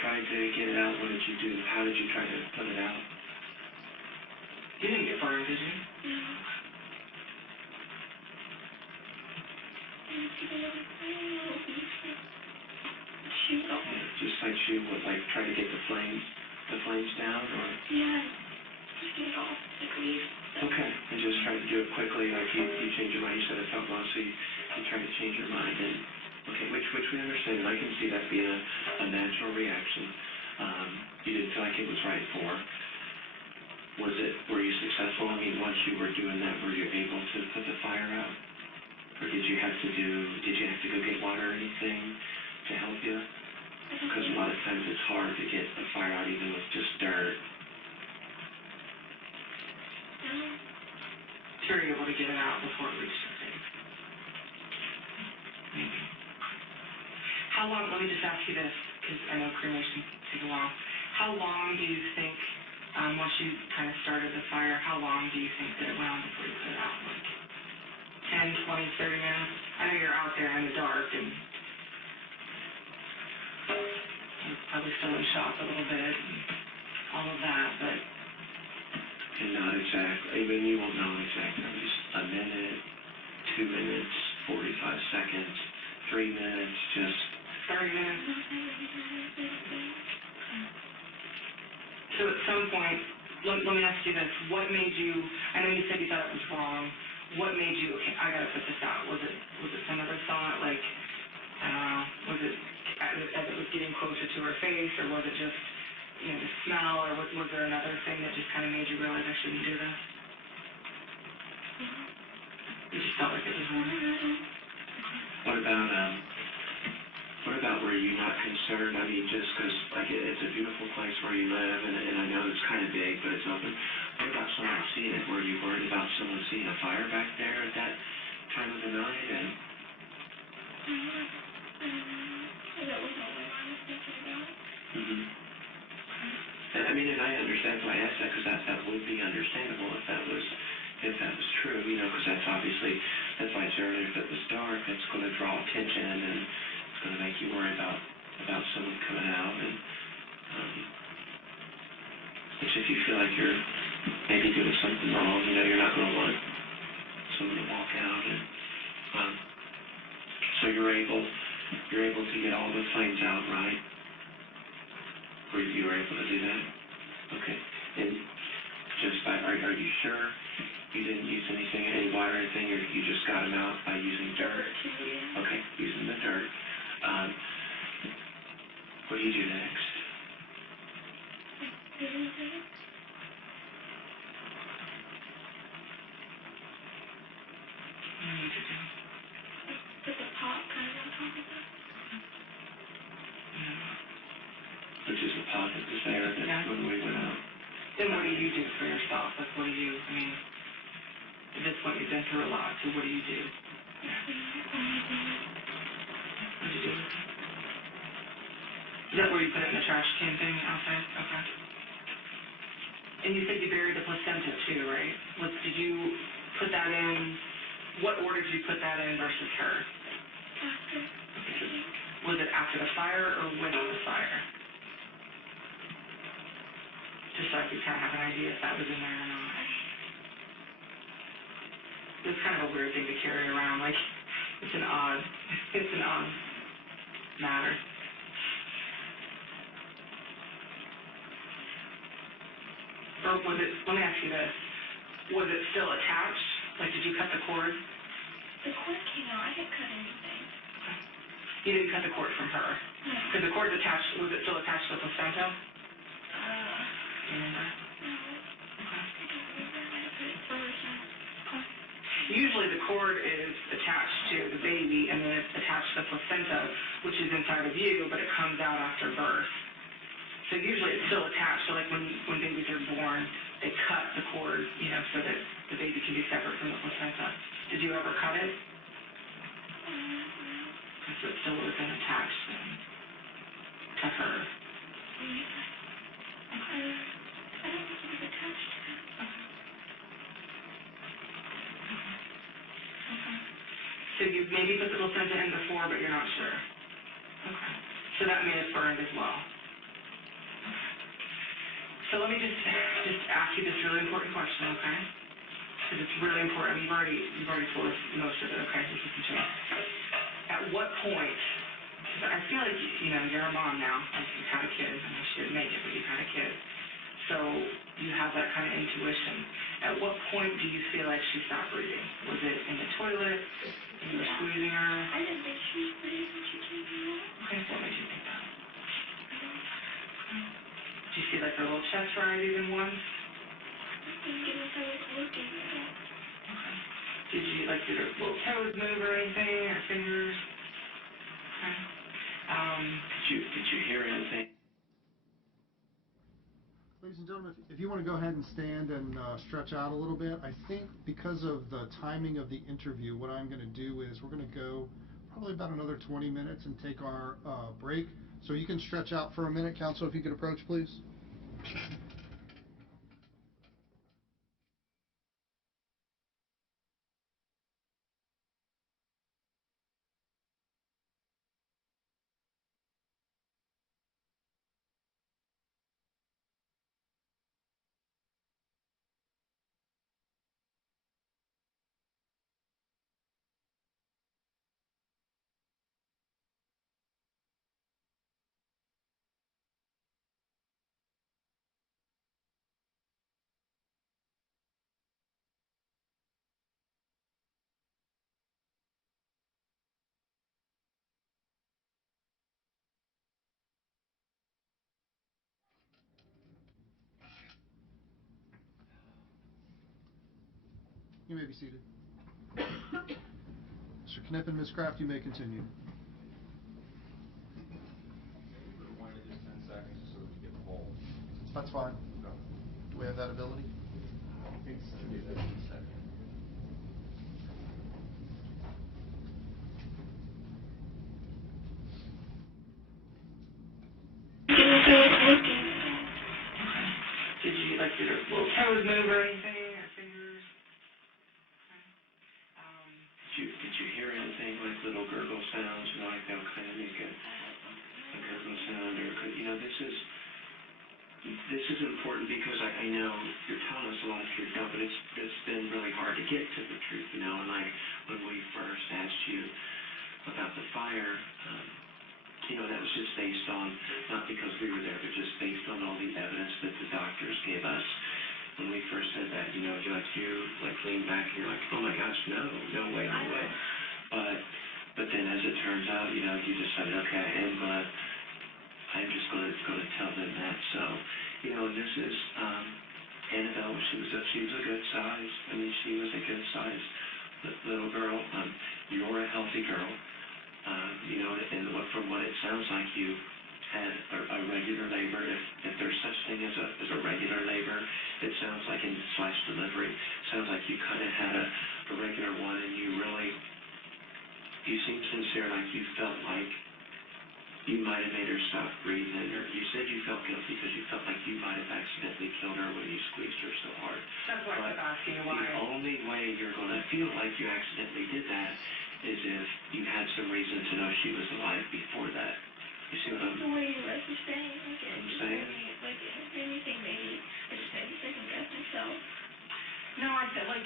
tried to get it out, what did you do? How did you try to put it out? You didn't get burned, did you? Just like she would like try to get the flames down, or? Yeah, just get it off, like leave. Okay, and just try to do it quickly, like you changed your mind, you said it felt wrong, so you tried to change your mind, and, okay, which we understand, and I can see that being a natural reaction. You didn't feel like it was right for. Were you successful? I mean, once you were doing that, were you able to put the fire out? Or did you have to go get water or anything to help you? Because a lot of times it's hard to get the fire out even with just dirt. So were you able to get it out before it reached your face? Maybe. How long, let me just ask you this, because I know cremation takes a while. How long do you think, once you kind of started the fire, how long do you think that it went on before you put it out? Like 10, 20, 30 minutes? I know you're out there in the dark and you're probably still in shock a little bit and all of that, but... And not exactly, even you won't know exactly, just a minute, 2 minutes, 45 seconds, 3 minutes, just... 30 minutes. So at some point, let me ask you this, what made you, I know you said you thought it was wrong, what made you, okay, I gotta put this out, was it some other thought, like, I don't know, was it as it was getting closer to her face, or was it just, the smell, or was there another thing that just kind of made you realize I shouldn't do this? You just felt like it was wrong? What about were you not concerned? I mean, just because, like, it's a beautiful place where you live, and I know it's kind of big, but it's open. What about someone seeing it? Were you worried about someone seeing a fire back there at that time of the night? And That was all I was thinking about. I mean, and I understand why I asked that, because that would be understandable if that was true, because that's why I said earlier, if it was dark, it's going to draw attention, and it's going to make you worry about someone coming out, and which if you feel like you're maybe doing something wrong, you're not going to want someone to walk out, and so you're able to get all the flames out, right? You were able to do that? Okay. And just are you sure you didn't use anything, any water or anything, or you just got them out by using dirt? Okay, using the dirt. What do you do next? What do you think? What do you need to do? Put the pot kind of on top of it. Which is a pot that was there when we went out. Then what do you do for yourself? Like, I mean, at this point you've been through a lot, so what do you do? What do you do? Is that where you put it in the trash can thing outside? Okay. And you said you buried the placenta too, right? Did you put that in, what order did you put that in versus her? After. Was it after the fire or with the fire? Just so I could kind of have an idea if that was in there or not. It's kind of a weird thing to carry around, like, it's an odd matter. Or was it, let me ask you this, was it still attached? Like, did you cut the cord? The cord came out, I didn't cut anything. You didn't cut the cord from her? No. Because the cord's attached, was it still attached to the placenta? Do you remember? No. Okay. I don't remember. I might have put it first. Okay. Usually the cord is attached to the baby and then it's attached to the placenta, which is inside of you, but it comes out after birth. So usually it's still attached, so like when babies are born, they cut the cord, so that the baby can be separate from the placenta. Did you ever cut it? So it still would have been attached then to her. I don't think it was attached to it. Okay. So you maybe put the placenta in before, but you're not sure. Okay. So that may have burned as well. So let me just ask you this really important question, okay? Because it's really important. You've already told us most of it, okay? This is the change. At what point, because I feel like, you're a mom now, like you've had a kid. I know she didn't make it, but you've had a kid. So you have that kind of intuition. At what point do you feel like she stopped breathing? Was it in the toilet? You were squeezing her? I didn't think she was breathing when she came out. Okay, what made you think that? see like her little chest rise even once? Goodness, I was looking at that. Okay. Did her little toes move or anything, or fingers? Okay. Did you hear anything? Ladies and gentlemen, if you want to go ahead and stand and stretch out a little bit, I think because of the timing of the interview, what I'm going to do is we're going to go probably about another 20 minutes and take our break. So you can stretch out for a minute. Counsel, if you could approach, please. You may be seated. Mr. Knipp and Ms. Kraft, you may continue. Rewind it just 10 seconds just so that we get the whole. That's fine. Okay. Do we have that ability? I think so. Give that a second. Goodness, I was looking at that. Okay. Did her little toes move or anything, or fingers? Okay. Did you hear anything like little gurgle sounds? You know, like they'll kind of make a gurgle sound, or this is important because I know you're telling us a lot of truth now, but it's been really hard to get to the truth, you know. And like when we first asked you about the fire, you know, that was just based on, not because we were there, but just based on all the evidence that the doctors gave us. When we first said that, you know, you leaned back and you're like, oh my gosh, no way. But then as it turns out, you know, you decided, okay, I'm just gonna tell them that. So, you know, and this is Annabelle. She was a good size. I mean, she was a good size little girl. You're a healthy girl. You know, and from what it sounds like, you had a regular labor. If there's such thing as a regular labor, it sounds like in / delivery. Sounds like you kind of had a regular one, and you seem sincere, like you felt like you might have made her stop breathing, or you said you felt guilty because you felt like you might have accidentally killed her when you squeezed her so hard. That's why I kept asking you why. The only way you're going to feel like you accidentally did that is if you had some reason to know she was alive before that. You see what The way you guys were saying, like, it I'm just saying? made me think maybe I just made me second guess myself. No, I said, like,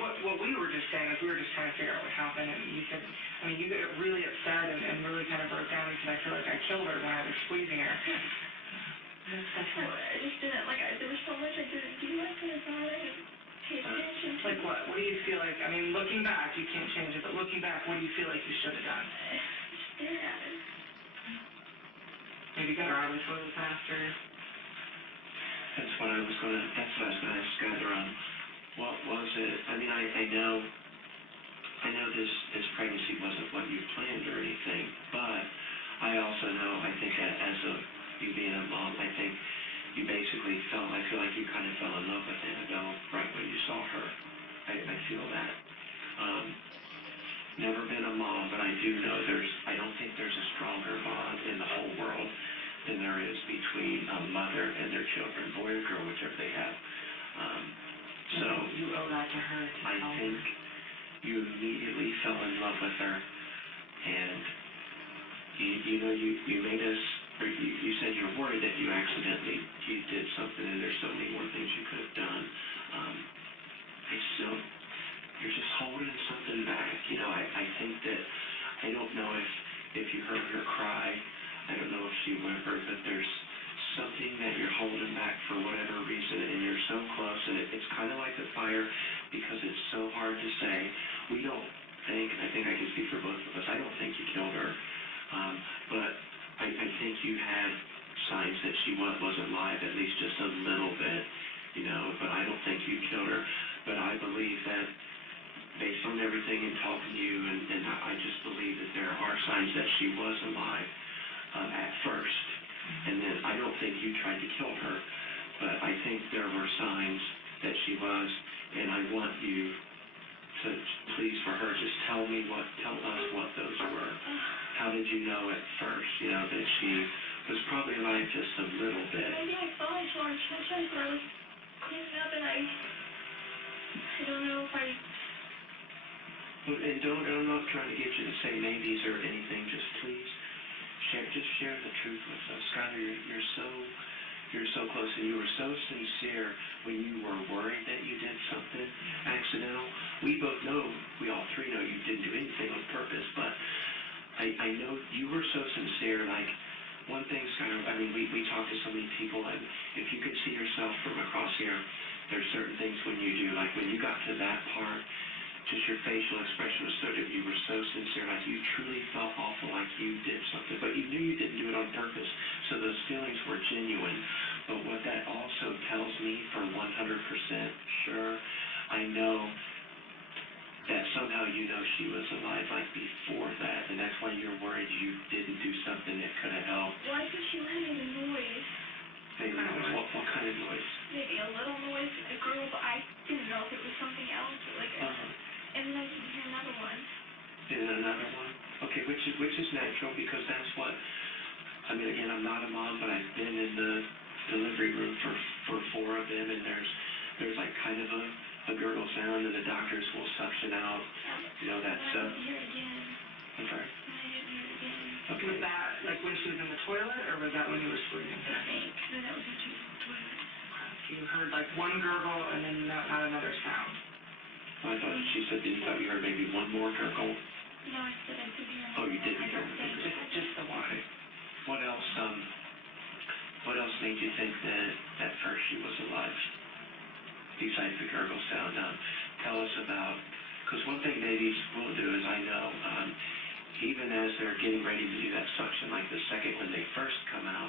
what we were just saying is we were just trying to figure out what happened, and you said, I mean, you got really upset and really kind of broke down and said, I feel like I killed her when I was squeezing her. I just didn't, there was so much I didn't do. I could have thought I didn't pay attention to. Like what? What do you feel like, I mean, looking back, you can't change it, but looking back, what do you feel like you should have done? Just stare at her. Maybe got her out of the toilet faster? That's what I was gonna ask Skylar. What was it? I mean, I know this pregnancy wasn't what you planned or anything, but I also know, I think as of you being a mom, I think you basically I feel like you kind of fell in love with Annabelle right when you saw her. I feel that. Never been a mom, but I do know I don't think there's a stronger bond in the whole world than there is between a mother and their children, boy or girl, whichever they have. So You owe that to her. I think you immediately fell in love with her, and you made us, or you said you're worried that you did something, and there's so many more things you could have done. You're just holding something back. You know, I think that, I don't know if you heard her cry, I don't know if she whimpered, but there's something that you're holding back for whatever reason, and you're so close, and it's kind of like the fire, because it's so hard to say. We don't think, and I think I can speak for both of us, I don't think you killed her, but I think you had signs that she wasn't alive, at least just a little bit, you know, but I don't think you killed her. But I believe that based on everything and talking to you, and I just believe that there are signs that she was alive at first. And then I don't think you tried to kill her, but I think there were signs that she was, and I want you to please, for her, just tell us what those were. How did you know at first, you know, that she was probably alive just a little bit? Maybe I saw it on Sunshine where I was cleaning up and I don't know if I... And I'm not trying to get you to say maybes or anything, just please share the truth with us. Skylar, you're so close, and you were so sincere when you were worried that you did something accidental. We all three know you didn't do anything on purpose, but I know you were so sincere. Like, one thing, Skylar, I mean, we talk to so many people, and if you could see yourself from across here, there's certain things when you do, like when you got to that part, just your facial expression was so that you were so sincere, like you truly felt awful, like you did something, but you knew you didn't do it on purpose, so those feelings were genuine. But what that also tells me for 100% sure, I know that somehow you know she was alive, like before that, and that's why you're worried you didn't do something that could have helped. Why did she made a noise? Maybe what kind of noise? Maybe a little noise. A girl, but I didn't know if it was something else. Like, and then I didn't hear another one. And another one? Okay, which is natural, because that's what, I mean, again, I'm not a mom, but I've been in the delivery room for 4 of them, and there's like kind of a gurgle sound, and the doctors will suction out, you know, that stuff. I didn't hear it again. I'm sorry? I didn't hear it again. Okay. Was that, like, when she was in the toilet, or was that when you were sleeping? I think that was when she was in the toilet. You heard, like, one gurgle and then not another sound. I thought she said that you thought you heard maybe one more gurgle. No, I said I didn't hear Oh, you didn't hear it. Just the one. Okay. What else made you think that at first she was alive? Besides the gurgle sound, tell us about, because one thing babies will do is, I know, even as they're getting ready to do that suction, like the second when they first come out,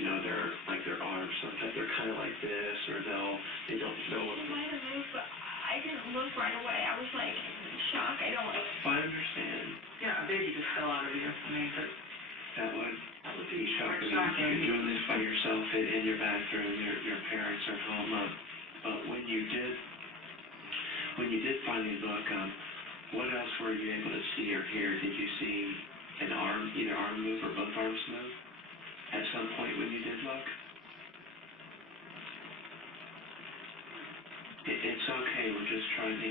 you know, their arms, sometimes they're kind of like this, or they don't know what. She might have moved, but I didn't look right away. I was like in shock. I I understand. Yeah, a baby just fell out of you. I mean, but That would be shocking. shocking. You're doing this by yourself in your bathroom. Your parents are home. But when you did finally look, what else were you able to see or hear? Did you see either arm move or both arms move at some point when you did look? It's okay. We're just trying to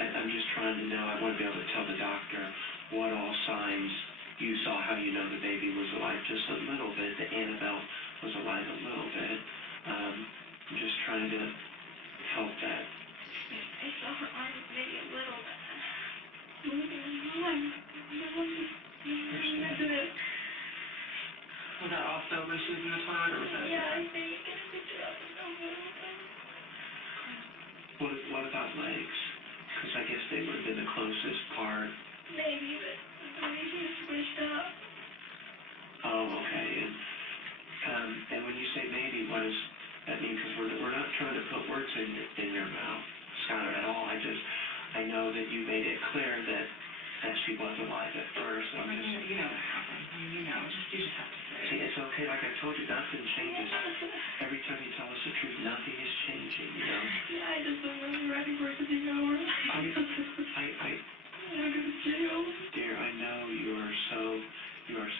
I'm just trying to know. I want to be able to tell the doctor what all signs you saw, how you know the baby was alive just a little bit, that Annabelle was alive a little bit. I'm just trying to help that. I saw her arms maybe a little bit. Moving on. was that also when she was in the toilet, or was that? Yeah, I think I picture of it. What about legs? Because I guess they would have been the closest part. Maybe, but maybe she was squished up. Oh, okay. And when you say maybe, what does that mean? Because we're not trying to put words in your mouth, Skylar, at all. I know that you made it clear that she was alive at first. I mean, you know what happened. I mean, you just have to say it. See, it's okay. Like I told you, nothing changes. Every time you tell us the truth, nothing is changing, you know? Yeah, I just been really ready for it to be over. I'm going to jail. Dear, I know you are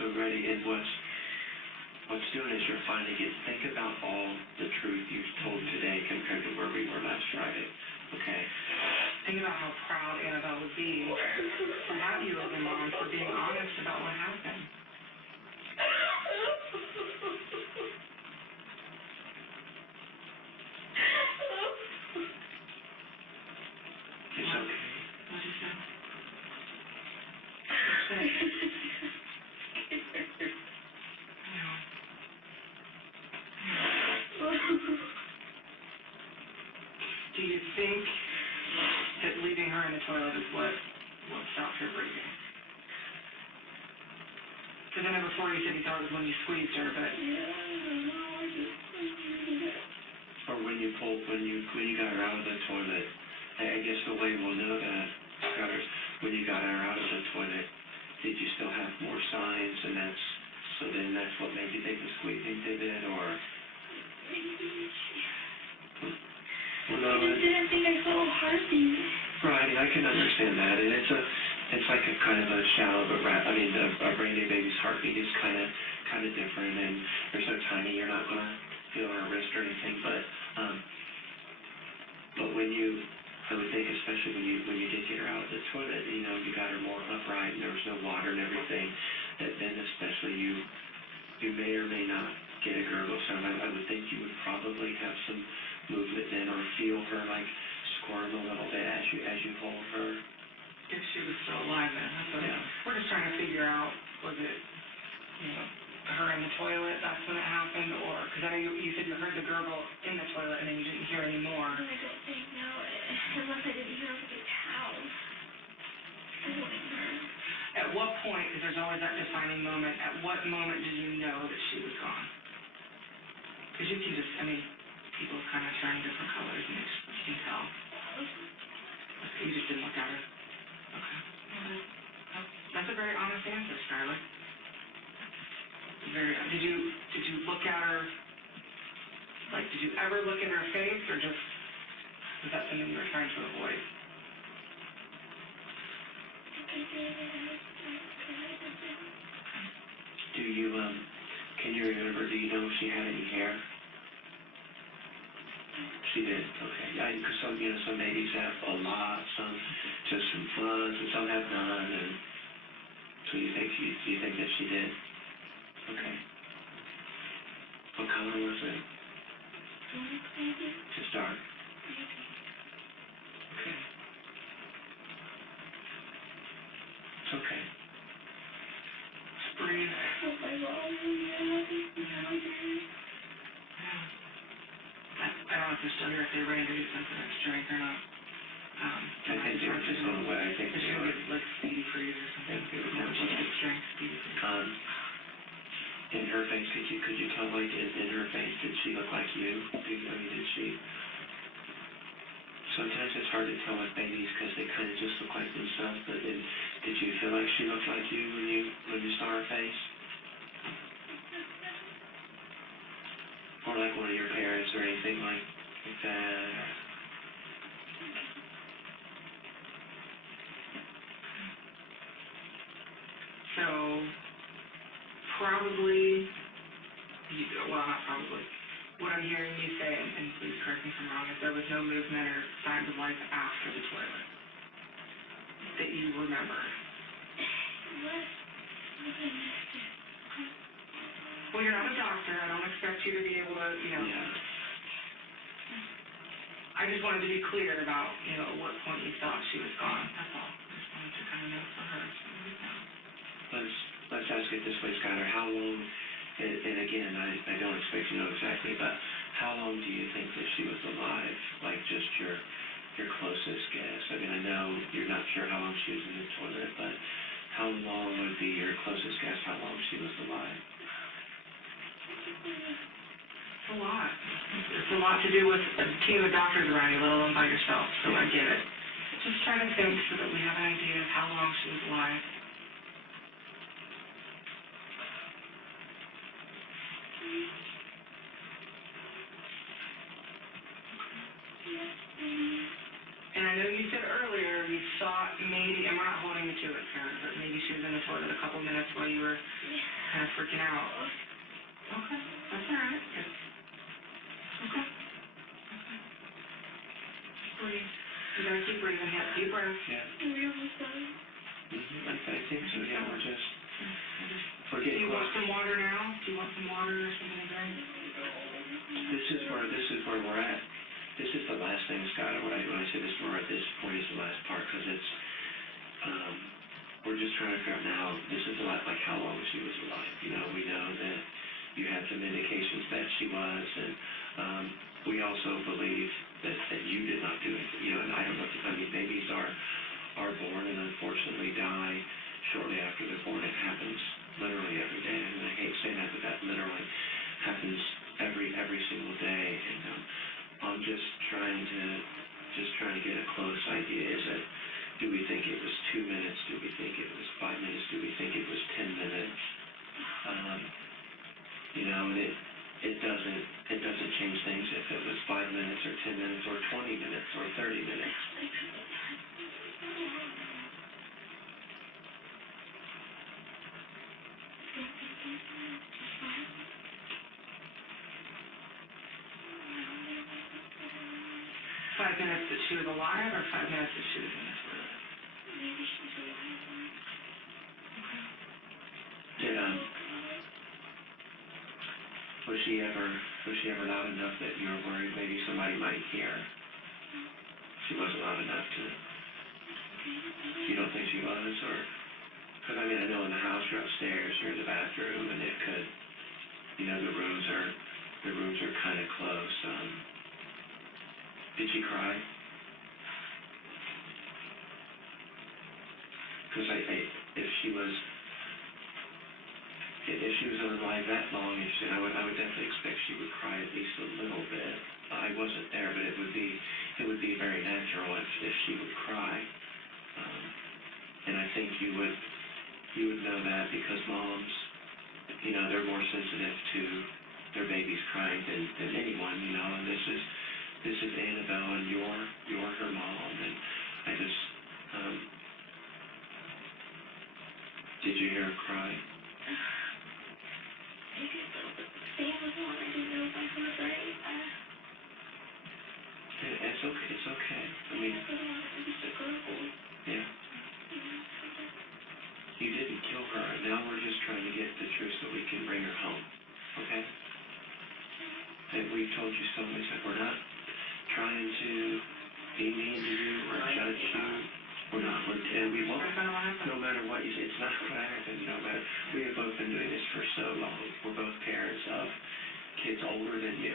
so ready, and what's doing is you're finding it. Think about all the truth you've told today compared to where we were last Friday, okay? Think about how proud Annabelle would be to have you as a mom for being honest about what happened. It's okay. What is that? Do you think that leaving her in the toilet is what stopped her breathing? Because I know before you said you thought it was when you squeezed her, but... Or when you got her out of the toilet, I guess the way we'll know that, Scott, is when you got her out of the toilet, did you still have more signs, and that's what made you think the squeezing did it, or? Well, no, I just didn't think I saw a heartbeat. Right, I can understand that, and it's like a kind of a shallow, but a brand new baby's heartbeat is kind of different, and they're so tiny you're not gonna feel on her wrist or anything, but I would think especially when you did get her out of the toilet, you know, you got her more upright and there was no water and everything, that then especially you may or may not get a gurgle sound. I would think you would probably have some movement then, or feel her like squirm a little bit as you hold her. If she was still alive then, that's what we're just trying to figure out, was it, you know, her in the toilet, that's when it happened, or, because I know you said you heard the gurgle in the toilet and then you didn't hear any more. I don't think, no, unless I didn't hear a big howl. Holding her. At what point, because there's always that defining moment, at what moment did you know that she was gone? Because you can just, I mean, people kind of turn different colors and you can tell. You just didn't look at her. Okay. That's a very honest answer, Skylar. Did you look at her, like, did you ever look in her face, or just, was that something you were trying to avoid? Can you remember, do you know if she had any hair? She did, okay. Yeah, because some babies have a lot, some just some fuzz, and some have none, and so you think that she did? Okay. What color was it? Just dark? Okay. It's okay. Just breathe. I don't know if they're still here, if they ran to get something to drink or not. I think they were just on the way. I think Is they she were. gonna get, like, speedy freeze or something? No, she gets strength, speedy freeze. In her face, could you tell, like, in her face, did she look like you? Did she? Sometimes it's hard to tell with babies because they kind of just look like themselves, but did you feel like she looked like you when you saw her face? Or like one of your parents or anything like that? So, probably, well, not probably, what I'm hearing you say, and please correct me if I'm wrong, is there was no movement or signs of life after the toilet that you remember? Well, you're not a doctor. I don't expect you to be able to, you know. Yeah. I just wanted to be clear about, you know, at what point you thought she was gone. That's all. I just wanted to kind of know for her. So we know. Let's ask it this way, Skylar. How long, and again, I don't expect you to know exactly, but how long do you think that she was alive? Like just your closest guess. I mean, I know you're not sure how long she was in the toilet, but how long would be your closest guess how long she was alive? It's a lot. It's a lot to do with a team of doctors around you, let alone by yourself, so I get it. Just try to think so that we have an idea of how long she was alive. And I know you said earlier you thought maybe, and we're not holding you to it, Sarah, but maybe she was in the toilet a couple minutes while you were kind of freaking out. Okay, that's all right. Okay. Just breathe. You gotta keep breathing. Yeah, deep breath. Yeah. We almost done. I think so. Yeah, we're Do getting you close. want some water now? Do you want some water or something to drink? This is where we're at. This is the last thing, Scott. When I say this, we're at this point is the last part because it's we're just trying to figure out now. This is a lot like how long she was alive. You know, we know that you had some indications that she was, and we also believe that you did not do it. You know, and I don't know. I mean, babies are born and unfortunately die shortly after they're born. It happens. literally every day, and I hate saying that, but that literally happens every single day, and I'm just trying to get a close idea. Is it, do we think it was 2 minutes? Do we think it was 5 minutes? Do we think it was 10 minutes? You know, and it doesn't change things if it was 5 minutes or 10 minutes or 20 minutes or 30 minutes. Five minutes that she was alive, or 5 minutes that she was in the toilet? Maybe she was alive. Did was she ever loud enough that you were worried maybe somebody might hear? She wasn't loud enough to. You don't think she was, or? Because I mean, I know in the house you're upstairs, you're in the bathroom, and it could, you know, the rooms are kind of close. Did she cry? Because if she was alive that long, I would definitely expect she would cry at least a little bit. I wasn't there, but it would be very natural if she would cry. And I think you would know that because moms, you know, they're more sensitive to their babies crying than anyone, you know. And this is Annabelle, and you're her mom, and I just did you hear her cry? Maybe a little bit. Sam was on. I didn't know if I heard right. It's okay. It's okay. I mean, I just a girl. yeah. You didn't kill her. Now we're just trying to get the truth so we can bring her home. Okay? And we've told you so many times. We're not trying to be mean to you or judge you. We're not. And we won't. No matter what you say, it's not going to happen. No matter. We have both been doing this for so long. We're both parents of kids older than you.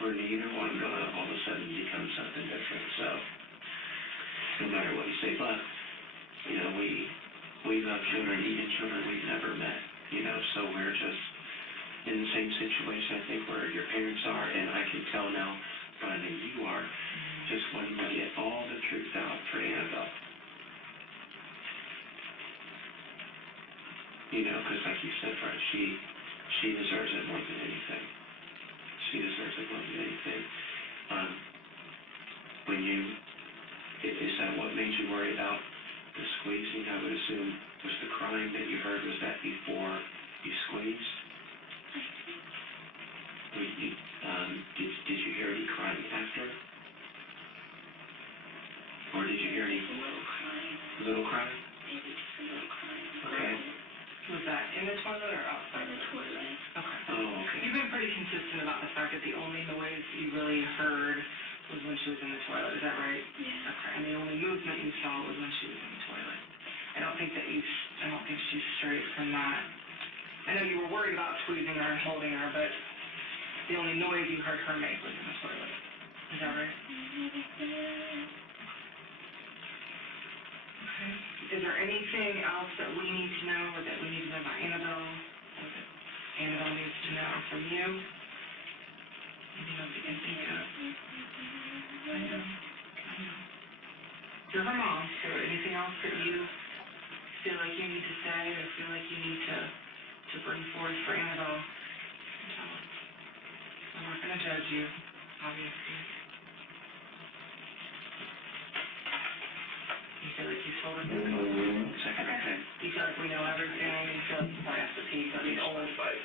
We're neither one going to all of a sudden become something different. So, no matter what you say, but, you know, we love children, even children we've never met, you know, so we're just in the same situation, I think, where your parents are, and I can tell now, finally, you are just wanting to get all the truth out for Annabelle. You know, because like you said, Fred, she deserves it more than anything. She deserves it more than anything. Is that what made you worry about the squeezing? I would assume, was the crying that you heard, was that before you squeezed? Did you hear any crying after? Or did you hear any? Just a little crying. Little crying? Maybe just a little crying. Okay. Was that in the toilet or outside? In the toilet. Okay. Oh, okay. You've been pretty consistent about the fact that the only noise you really heard was when she was in the toilet, is that right? Yeah. Okay, and the only movement you saw was when she was in the toilet. I don't think she's straight from that. I know you were worried about squeezing her and holding her, but the only noise you heard her make was in the toilet. Is that right? Okay. Is there anything else that we need to know or that we need to know about Annabelle or that Annabelle needs to know from you? Anything else you can think of? I know. You're her mom, so anything else that you feel like you need to say or feel like you need to bring forth for Annabelle, tell us. I'm not going to judge you, obviously. You feel like you've told everything? Okay. You feel like we know everything? You feel like you probably have to pee, so I need to only fight.